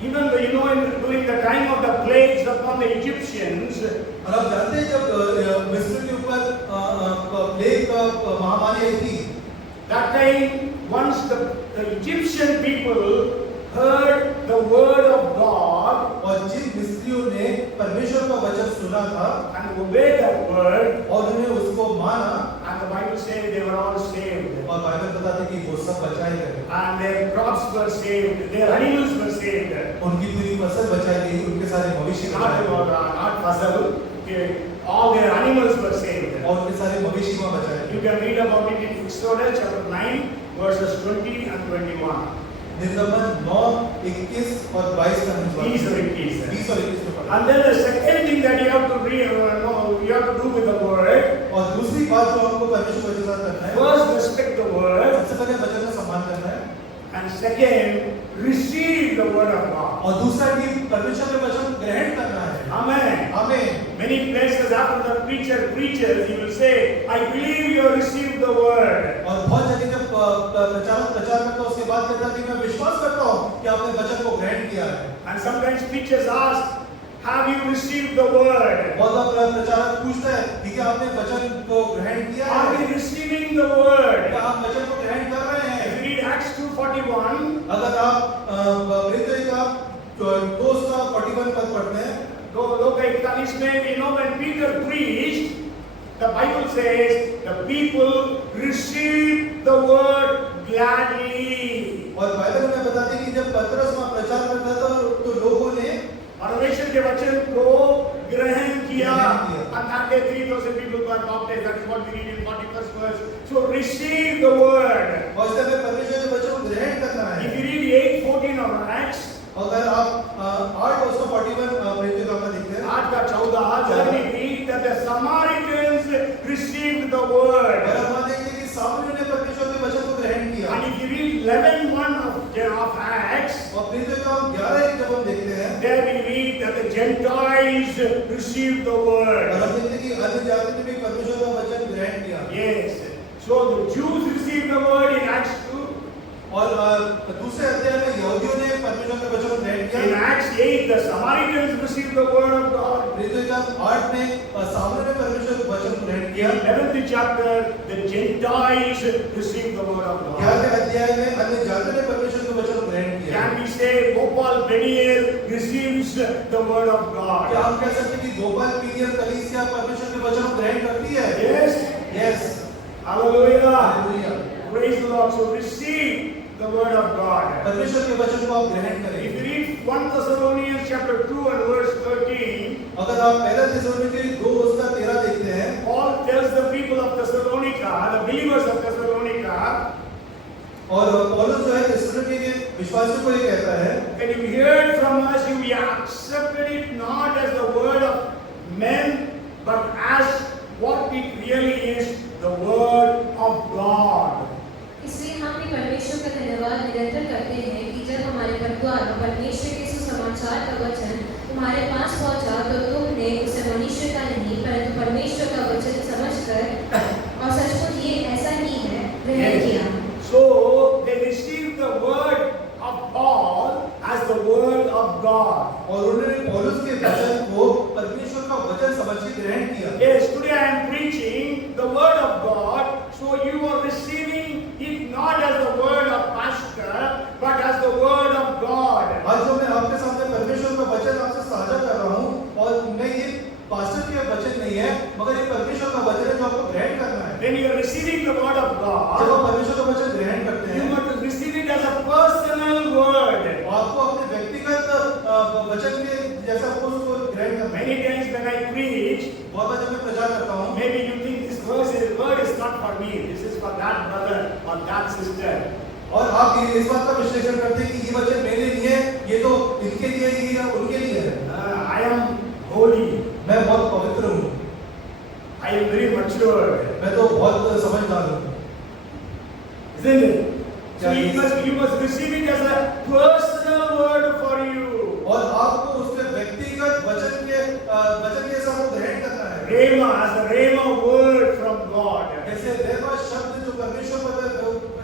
Even though during the time of the plagues upon the Egyptians, और आप जानते हैं जब मिस्र के ऊपर प्लेग का महामारी आई थी, that time once the Egyptian people heard the word of God और जिन मिस्रियों ने परमेश्वर का वचन सुना था and obeyed that word, और उन्होंने उसको माना, and the Bible says they were all saved, और बाइबल बताते कि वो सब बचाए गए, and their crops were saved, their animals were saved. उनकी पूरी फसल बचाई गई, उनके सारे भविष्य बचाए गए Not fasal, okay, all their animals were saved. और उनके सारे भविष्य बचाए गए। You can read about it in Exodus chapter 9 verses 20 and 21. निर्गमन 9, 21 और 22 का अनुसार These are the keys. 20 और 21 में पढ़ा। And then the second thing that you have to you have to do with the word, और दूसरी बात जो हमको परमेश्वर के साथ करना है, first respect the word, सबसे पहले वचन का सम्मान करना है and second receive the word of God. और दूसरा कि परमेश्वर के वचन ग्रहण करना है। Amen. हमें Many places after the preacher preaches, he will say, I believe you have received the word. और बहुत जगह जब प्रचार करता उसके बाद कहता कि मैं विश्वास करता हूँ कि आपने वचन को ग्रहण किया है। And sometimes preachers ask, have you received the word? बहुत बार प्रचारक पूछता है कि क्या आपने वचन को ग्रहण किया है? Are we receiving the word? क्या आप वचन को ग्रहण कर रहे हैं? If you read Acts 2:41, अगर आप 2:41 पद पढ़ते हैं, तो लोग 41 में we know when Peter preached, the Bible says the people received the word gladly. और बाइबल में बताती है कि जब पतरस वहाँ प्रचार करता था तो लोगों ने परमेश्वर के वचन को ग्रहण किया. ग्रहण किया. And that day 3,000 people were baptized. That is what we read in 41st verse. So receive the word. और इस समय परमेश्वर के वचन को ग्रहण करना है. If you read 8:14 of Acts, अगर आप 8:41 प्रेरितों का देखते हैं, 8:14, there we read that the Samaritans received the और word. हम वहाँ देखते हैं कि सामरियों ने परमेश्वर के वचन को ग्रहण किया. And if you read 11:1 of Acts, और प्रेरितों का 11 जब हम देखते हैं, there we read that the Gentiles received the word. और हम देखते हैं कि अन्य जाति ने भी परमेश्वर का वचन ग्रहण किया. Yes. So the Jews received the word in Acts 2. और दूसरे अध्याय में यहूदियों ने परमेश्वर का वचन ग्रहण In किया. Acts 8, the Samaritans received the word of God. प्रेरितों का 8 में सामरियों ने परमेश्वर का वचन ग्रहण In किया. 11th chapter, the Gentiles received the word of God. 11वें अध्याय में अन्य जातियों ने परमेश्वर का वचन ग्रहण किया. Can we say Gopal Beniel receives the word of क्या God? हम कह सकते हैं कि गोपाल पीरियड कलीसिया परमेश्वर के वचन को ग्रहण करती है? Yes. Yes. Hallelujah. Hallelujah. Praise the Lord. So receive the word of God. परमेश्वर के वचन को आप ग्रहण If करें. you read 1 Thessalonians chapter 2 and verse 13, अगर आप पहला थिस्सलुनीके 2:13 देखते हैं, Paul tells the people of Thessalonica, the believers of Thessalonica, और पौलुस जो है थिस्सलुनीके के विश्वासियों को ये कहता है, when you heard from us, you accepted it not as the word of men, but as what it really is, the word of God. इसलिए हम भी परमेश्वर का धन्यवाद निरंतर करते हैं कि जब हमारे द्वारा परमेश्वर के सुसमाचार का वचन तुम्हारे पास पहुंचा तो तुमने उसे मनुष्य का नहीं परंतु परमेश्वर का वचन समझकर और सचमुच ये ऐसा ही है ग्रहण किया. So they received the word of Paul as the word of God. और उन्होंने पौलुस के वचन को परमेश्वर का वचन समझ के ग्रहण किया. Yes, today I am preaching the word of God, so you are receiving it not as the word of pastor, but as the word of God. आज जो मैं आपके सामने परमेश्वर का वचन आपसे साझा कर रहा हूँ, और मैं ये पास्टर के वचन नहीं है, मगर ये परमेश्वर का वचन है जो आपको ग्रहण करना है. When you are receiving the word of जब God, आप परमेश्वर का वचन ग्रहण करते you हैं, must receive it as a personal word. आपको अपने व्यक्तिगत वचन के जैसा आपको उसको ग्रहण करना है. Many times when I preach, बहुत बार जब मैं प्रचार करता हूँ, maybe you think this word is not for me. This is for that brother or that sister. और आप इस बात का विश्लेषण करते हैं कि ये वचन मेरे लिए है, ये तो इनके लिए ही है, उनके लिए है. I am holy. मैं बहुत पवित्र हूँ, I am very mature. मैं तो बहुत समझदार हूँ. Isn't it? So Yeah, you must receive it as a personal word for you. और आपको उसके व्यक्तिगत वचन के जैसा वो ग्रहण करना है. Rhema as a rhema word from God. जैसे रेमा शब्द जो परमेश्वर पर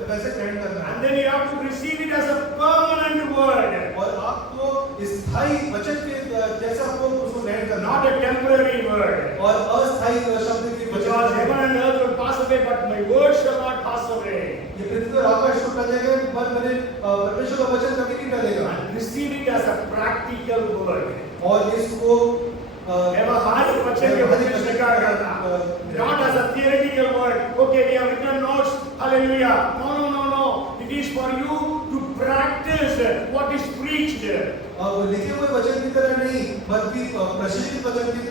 वैसे ग्रहण करना है. And then you have to receive it as a permanent word. और आपको स्थायी वचन के जैसे आपको उसको ग्रहण करना Not a temporary word. है. और अस्थायी शब्द की Because heaven and earth will pass away, but my word shall not pass away. ये पृथ्वी और आकाश को टलेगा, पर मेरे परमेश्वर का वचन कभी नहीं टलेगा. And receive it as a practical word. और इसको व्यवहारिक वचन के वचन स्वीकार करना. Not as a theoretical word. Okay, we have written notes. Hallelujah. No. It is for you to practice what is preached. अब लिखे हुए वचन की तरह नहीं, बल्कि प्रशिक्षित वचन की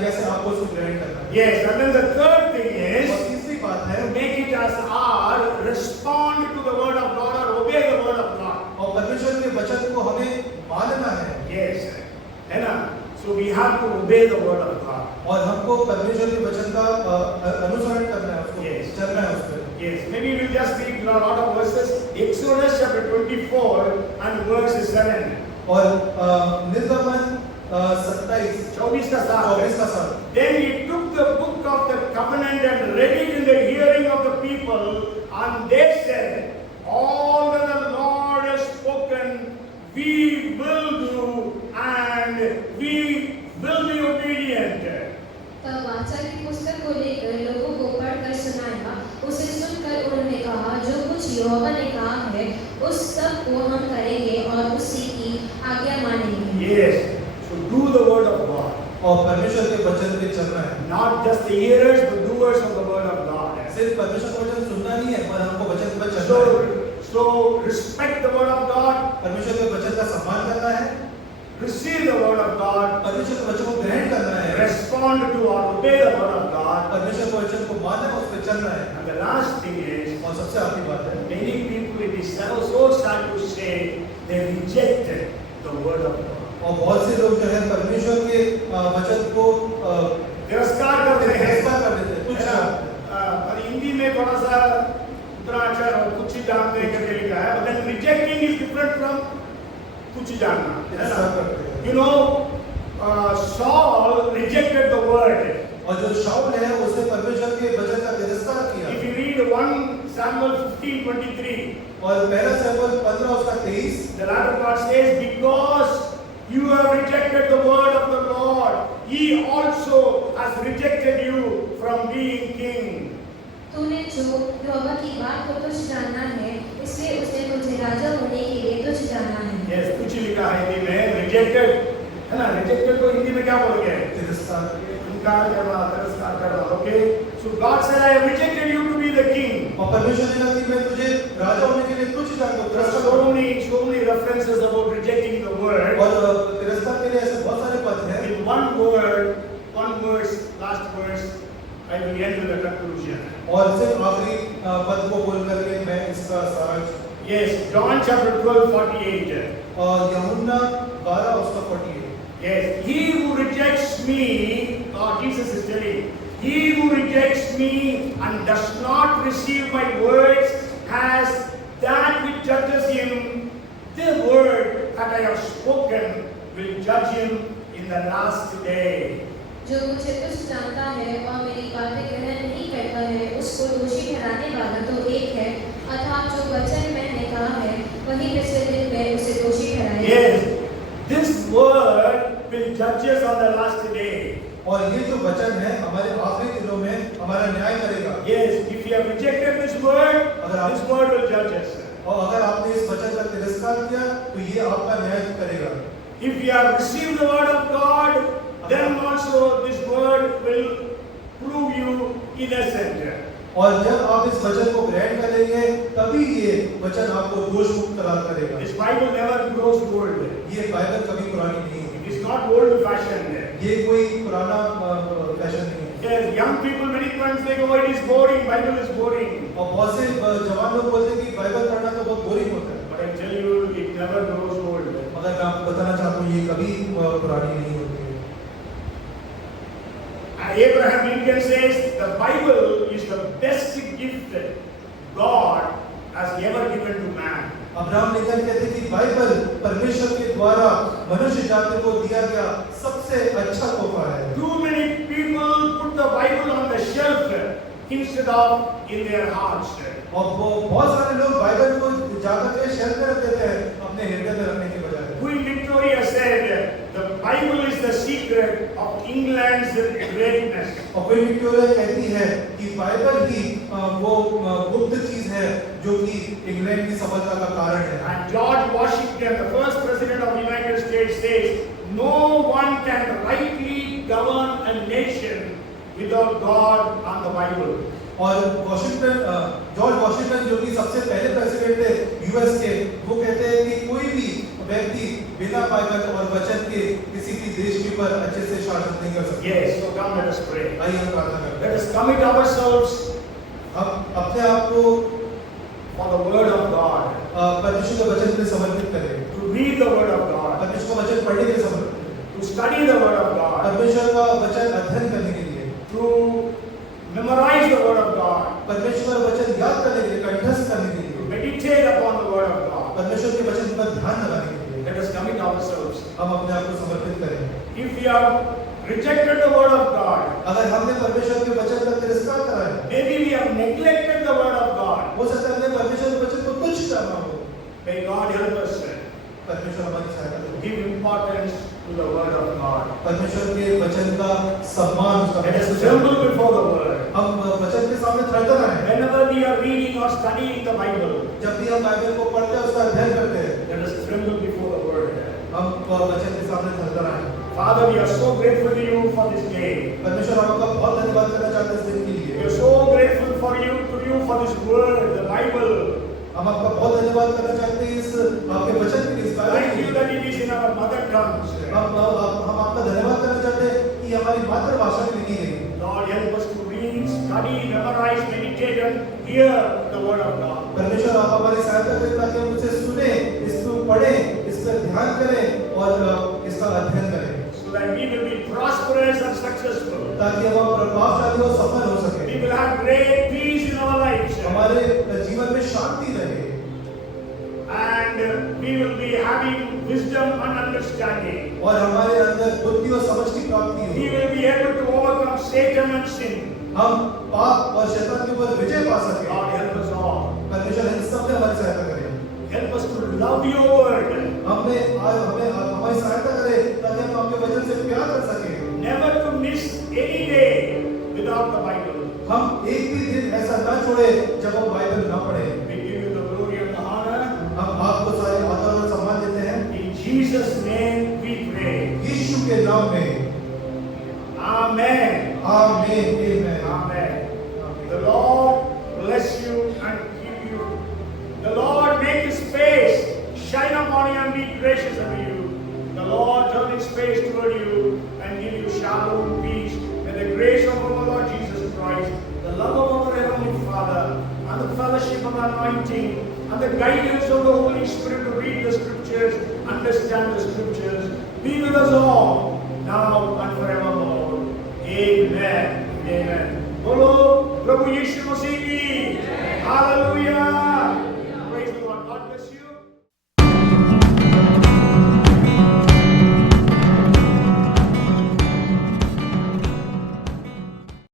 जैसे आपको उसको ग्रहण करना है. Yes, and then the third thing और is तीसरी बात है, make it as our respond to the word of God or obey the word of God. और परमेश्वर के वचन को हमें मानना है. Yes, है ना? So we have to obey the word of God. और हमको परमेश्वर के वचन का अनुसरण करना है, उसको Yes. चलना है उस पर. Yes, maybe we'll just read a lot of verses. Exodus chapter 24 and verse 7. और निर्गमन 27 का 24 Then he took the book of the covenant and read it in the hearing of the people, and they said, all that the Lord has spoken, we will do, and we will be obedient. तब वाचा की पुस्तक को लेकर लोगों को पढ़कर सुनाया. उसे सुनकर उन्होंने कहा, जो कुछ यहोवा ने कहा है उस सब को हम करेंगे और उसी की आज्ञा मानेंगे. Yes, so do the word of God. और परमेश्वर के वचन पे चलना है। Not just the hearers, but doers of the word of God. सिर्फ परमेश्वर का वचन सुनना नहीं है, पर हमको वचन पे चलना So, है। so respect the word of God, परमेश्वर के वचन का सम्मान करना है, receive the word of God, परमेश्वर के वचन को ग्रहण करना है, respond to or obey the word of God. परमेश्वर के वचन को मानना है, उस पे चलना है। And the last thing is, और सबसे आखिरी बात है, many people, it is so sad to say, they rejected the word of God. और बहुत से लोग जो है परमेश्वर के वचन को तिरस्कार करते हैं। तिरस्कार कर देते हैं, कुछ है ना? और हिंदी में थोड़ा सा उतना अच्छा कुछ ही जानते हैं करके लिखा है, but then rejecting is different from कुछ ही जानना, है ना? तिरस्कार करते हैं। You know, Saul rejected the word. और जो शाऊल है उसने परमेश्वर के वचन का तिरस्कार किया। If you read 1 Samuel 15:23, और पहला शमूएल 15 उसका 23, the latter part says, because you have rejected the word of the Lord, he also has rejected you from being king. तूने जो यहोवा की बात को तुझ जाना है, इसलिए उसने तुझे राजा होने के लिए तुझ जाना है। Yes, कुछ ही लिखा है हिंदी में, rejected, है ना? Rejected को हिंदी में क्या बोलेंगे? तिरस्कार। इनकार करना, तिरस्कार करना, okay? So God said, I have rejected you to be the king. और परमेश्वर ने कहा कि मैं तुझे राजा होने के लिए कुछ जानता हूँ। There are so many references about rejecting the word. और तिरस्कार के लिए ऐसे बहुत सारे पद हैं। In one word, one verse, last verse, I will end with a conclusion. और सिर्फ आखिरी पद को बोल करके मैं इसका सारांश। Yes, John chapter 12:48. और यूहन्ना 12 उसका 48। Yes, he who rejects me, Jesus is telling, he who rejects me and does not receive my words has that which judges him. The word that I have spoken will judge him in the last day. जो मुझे तुच्छ जानता है और मेरी बातें ग्रहण नहीं करता है, उसको दोषी ठहराने वाला तो एक है, अर्थात जो वचन मैंने कहा है, वही पिछले दिन में उसे दोषी ठहराएगा। Yes, this word will judge us on the last day. और ये जो वचन है हमारे आखिरी दिनों में हमारा न्याय करेगा। Yes, if you have rejected this word will judge us. और अगर आपने इस वचन का तिरस्कार किया तो ये आपका न्याय करेगा। If you have received the word of God, then also this word will prove you innocent. और जब आप इस वचन को ग्रहण करेंगे तभी ये वचन आपको दोष मुक्त करार करेगा। This Bible never grows old. ये बाइबल कभी पुरानी नहीं है। It is not old fashioned. ये कोई पुराना फैशन नहीं है। Yes, young people many times they go, it is boring, Bible is boring. और बहुत से जवान लोग बोलते हैं कि बाइबल पढ़ना तो बहुत बोरिंग होता है। But I tell you, it never grows old. मगर मैं आपको बताना चाहता हूँ ये कभी पुरानी नहीं होती है। Abraham Lincoln says the Bible is the best gift God has ever given to man. Abraham Lincoln कहते हैं कि बाइबल परमेश्वर के द्वारा मनुष्य जाति को दिया गया सबसे अच्छा तोहफा है। Too many people put the Bible on the shelf instead of in their hearts. और बहुत सारे लोग बाइबल को जाकर के शेल्फ में रख देते हैं अपने हृदय में रखने के बजाय। Queen Victoria said the Bible is the secret of England's greatness. और क्वीन विक्टोरिया कहती है कि बाइबल ही वो गुप्त चीज है जो कि इंग्लैंड की सफलता का कारण है। And George Washington, the first president of the United States, says no one can rightly govern a nation without God and the Bible. और जॉर्ज वॉशिंगटन जो कि सबसे पहले प्रेसिडेंट थे यूएस के, वो कहते हैं कि कोई भी व्यक्ति बिना बाइबल और वचन के किसी भी देश के ऊपर अच्छे से शासन नहीं कर सकता। Yes, so come let us pray. आइए हम प्रार्थना करते Let हैं। us commit ourselves हम अपने आप को for the word of God, परमेश्वर के वचन के लिए समर्पित करें, to read the word of God, परमेश्वर का वचन पढ़ने के लिए समर्पित करें, to study the word of God, परमेश्वर का वचन अध्ययन करने के लिए, to memorize the word of God, परमेश्वर का वचन याद करने के लिए, कंठस्थ करने के लिए, to meditate upon the word of God. परमेश्वर के वचन पर ध्यान लगाने के लिए Let us commit ourselves. हम अपने आप को समर्पित करें। If we have rejected the word of God, अगर हमने परमेश्वर के वचन का तिरस्कार करा है, maybe we have neglected the word of God. हो सकता है हमने परमेश्वर के वचन को तुच्छ करना हो। May God help us परमेश्वर हमारी सहायता to करें। give importance to the word of God. परमेश्वर के वचन का सम्मान Let us करना। tremble before the word. हम वचन के सामने थरथर आए। Whenever we are reading or studying the Bible, जब भी हम बाइबल को पढ़ते हैं उसका अध्ययन करते हैं, let us tremble before the word. हम वचन के सामने थरथर आए। Father, we are so grateful to you for this day. परमेश्वर आपका बहुत धन्यवाद करना चाहते हैं इस दिन के We लिए। are so grateful to you for this word, the Bible. हम आपका बहुत धन्यवाद करना चाहते हैं इस आपके वचन के लिए, इस बाइबल Thank के you लिए। that it is in our mother tongue. हम आपका धन्यवाद करना चाहते हैं कि हमारी मातृभाषा में लिखी गई। Lord, help us to read, study, memorize, meditate, and hear the word of God. परमेश्वर आप हमारी सहायता करें ताकि हम उसे सुने, इसको पढ़ें, इस पर ध्यान करें और इसका अध्ययन करें, So that we will be prosperous and successful. ताकि हम प्रभावशाली और सफल हो सके। We will have great peace in our lives. हमारे जीवन में शांति रहे And we will be having wisdom and understanding. और हमारे अंदर बुद्धि और समझ की प्राप्ति We हो। will be able to overcome Satan and sin. हम पाप और शैतान के ऊपर विजय पा सके। God, help us all. परमेश्वर इन सब में हमारी सहायता करे। Help us to love your word. हमें हमारी सहायता करे ताकि हम आपके वचन से प्यार कर सके। Never to miss any day without the Bible. हम एक भी दिन ऐसा ना छोड़े जब हम बाइबल ना पढ़े। We give you the glory and the honor. हम आपको सारे आदर और सम्मान देते हैं। In Jesus' name we pray. यीशु के नाम में। Amen. आमीन। आमीन। Amen. The Lord bless you and keep you. The Lord make His face shine upon you and be gracious unto you. The Lord turn His face toward you and give you shalom, peace. May the grace of our Lord Jesus Christ, the love of our Heavenly Father, and the fellowship of the anointing, and the guidance of the Holy Spirit to read the Scriptures, understand the Scriptures, be with us all, now and forevermore. Amen. Amen. Bolo Prabhu Yishu Masih ki. Hallelujah.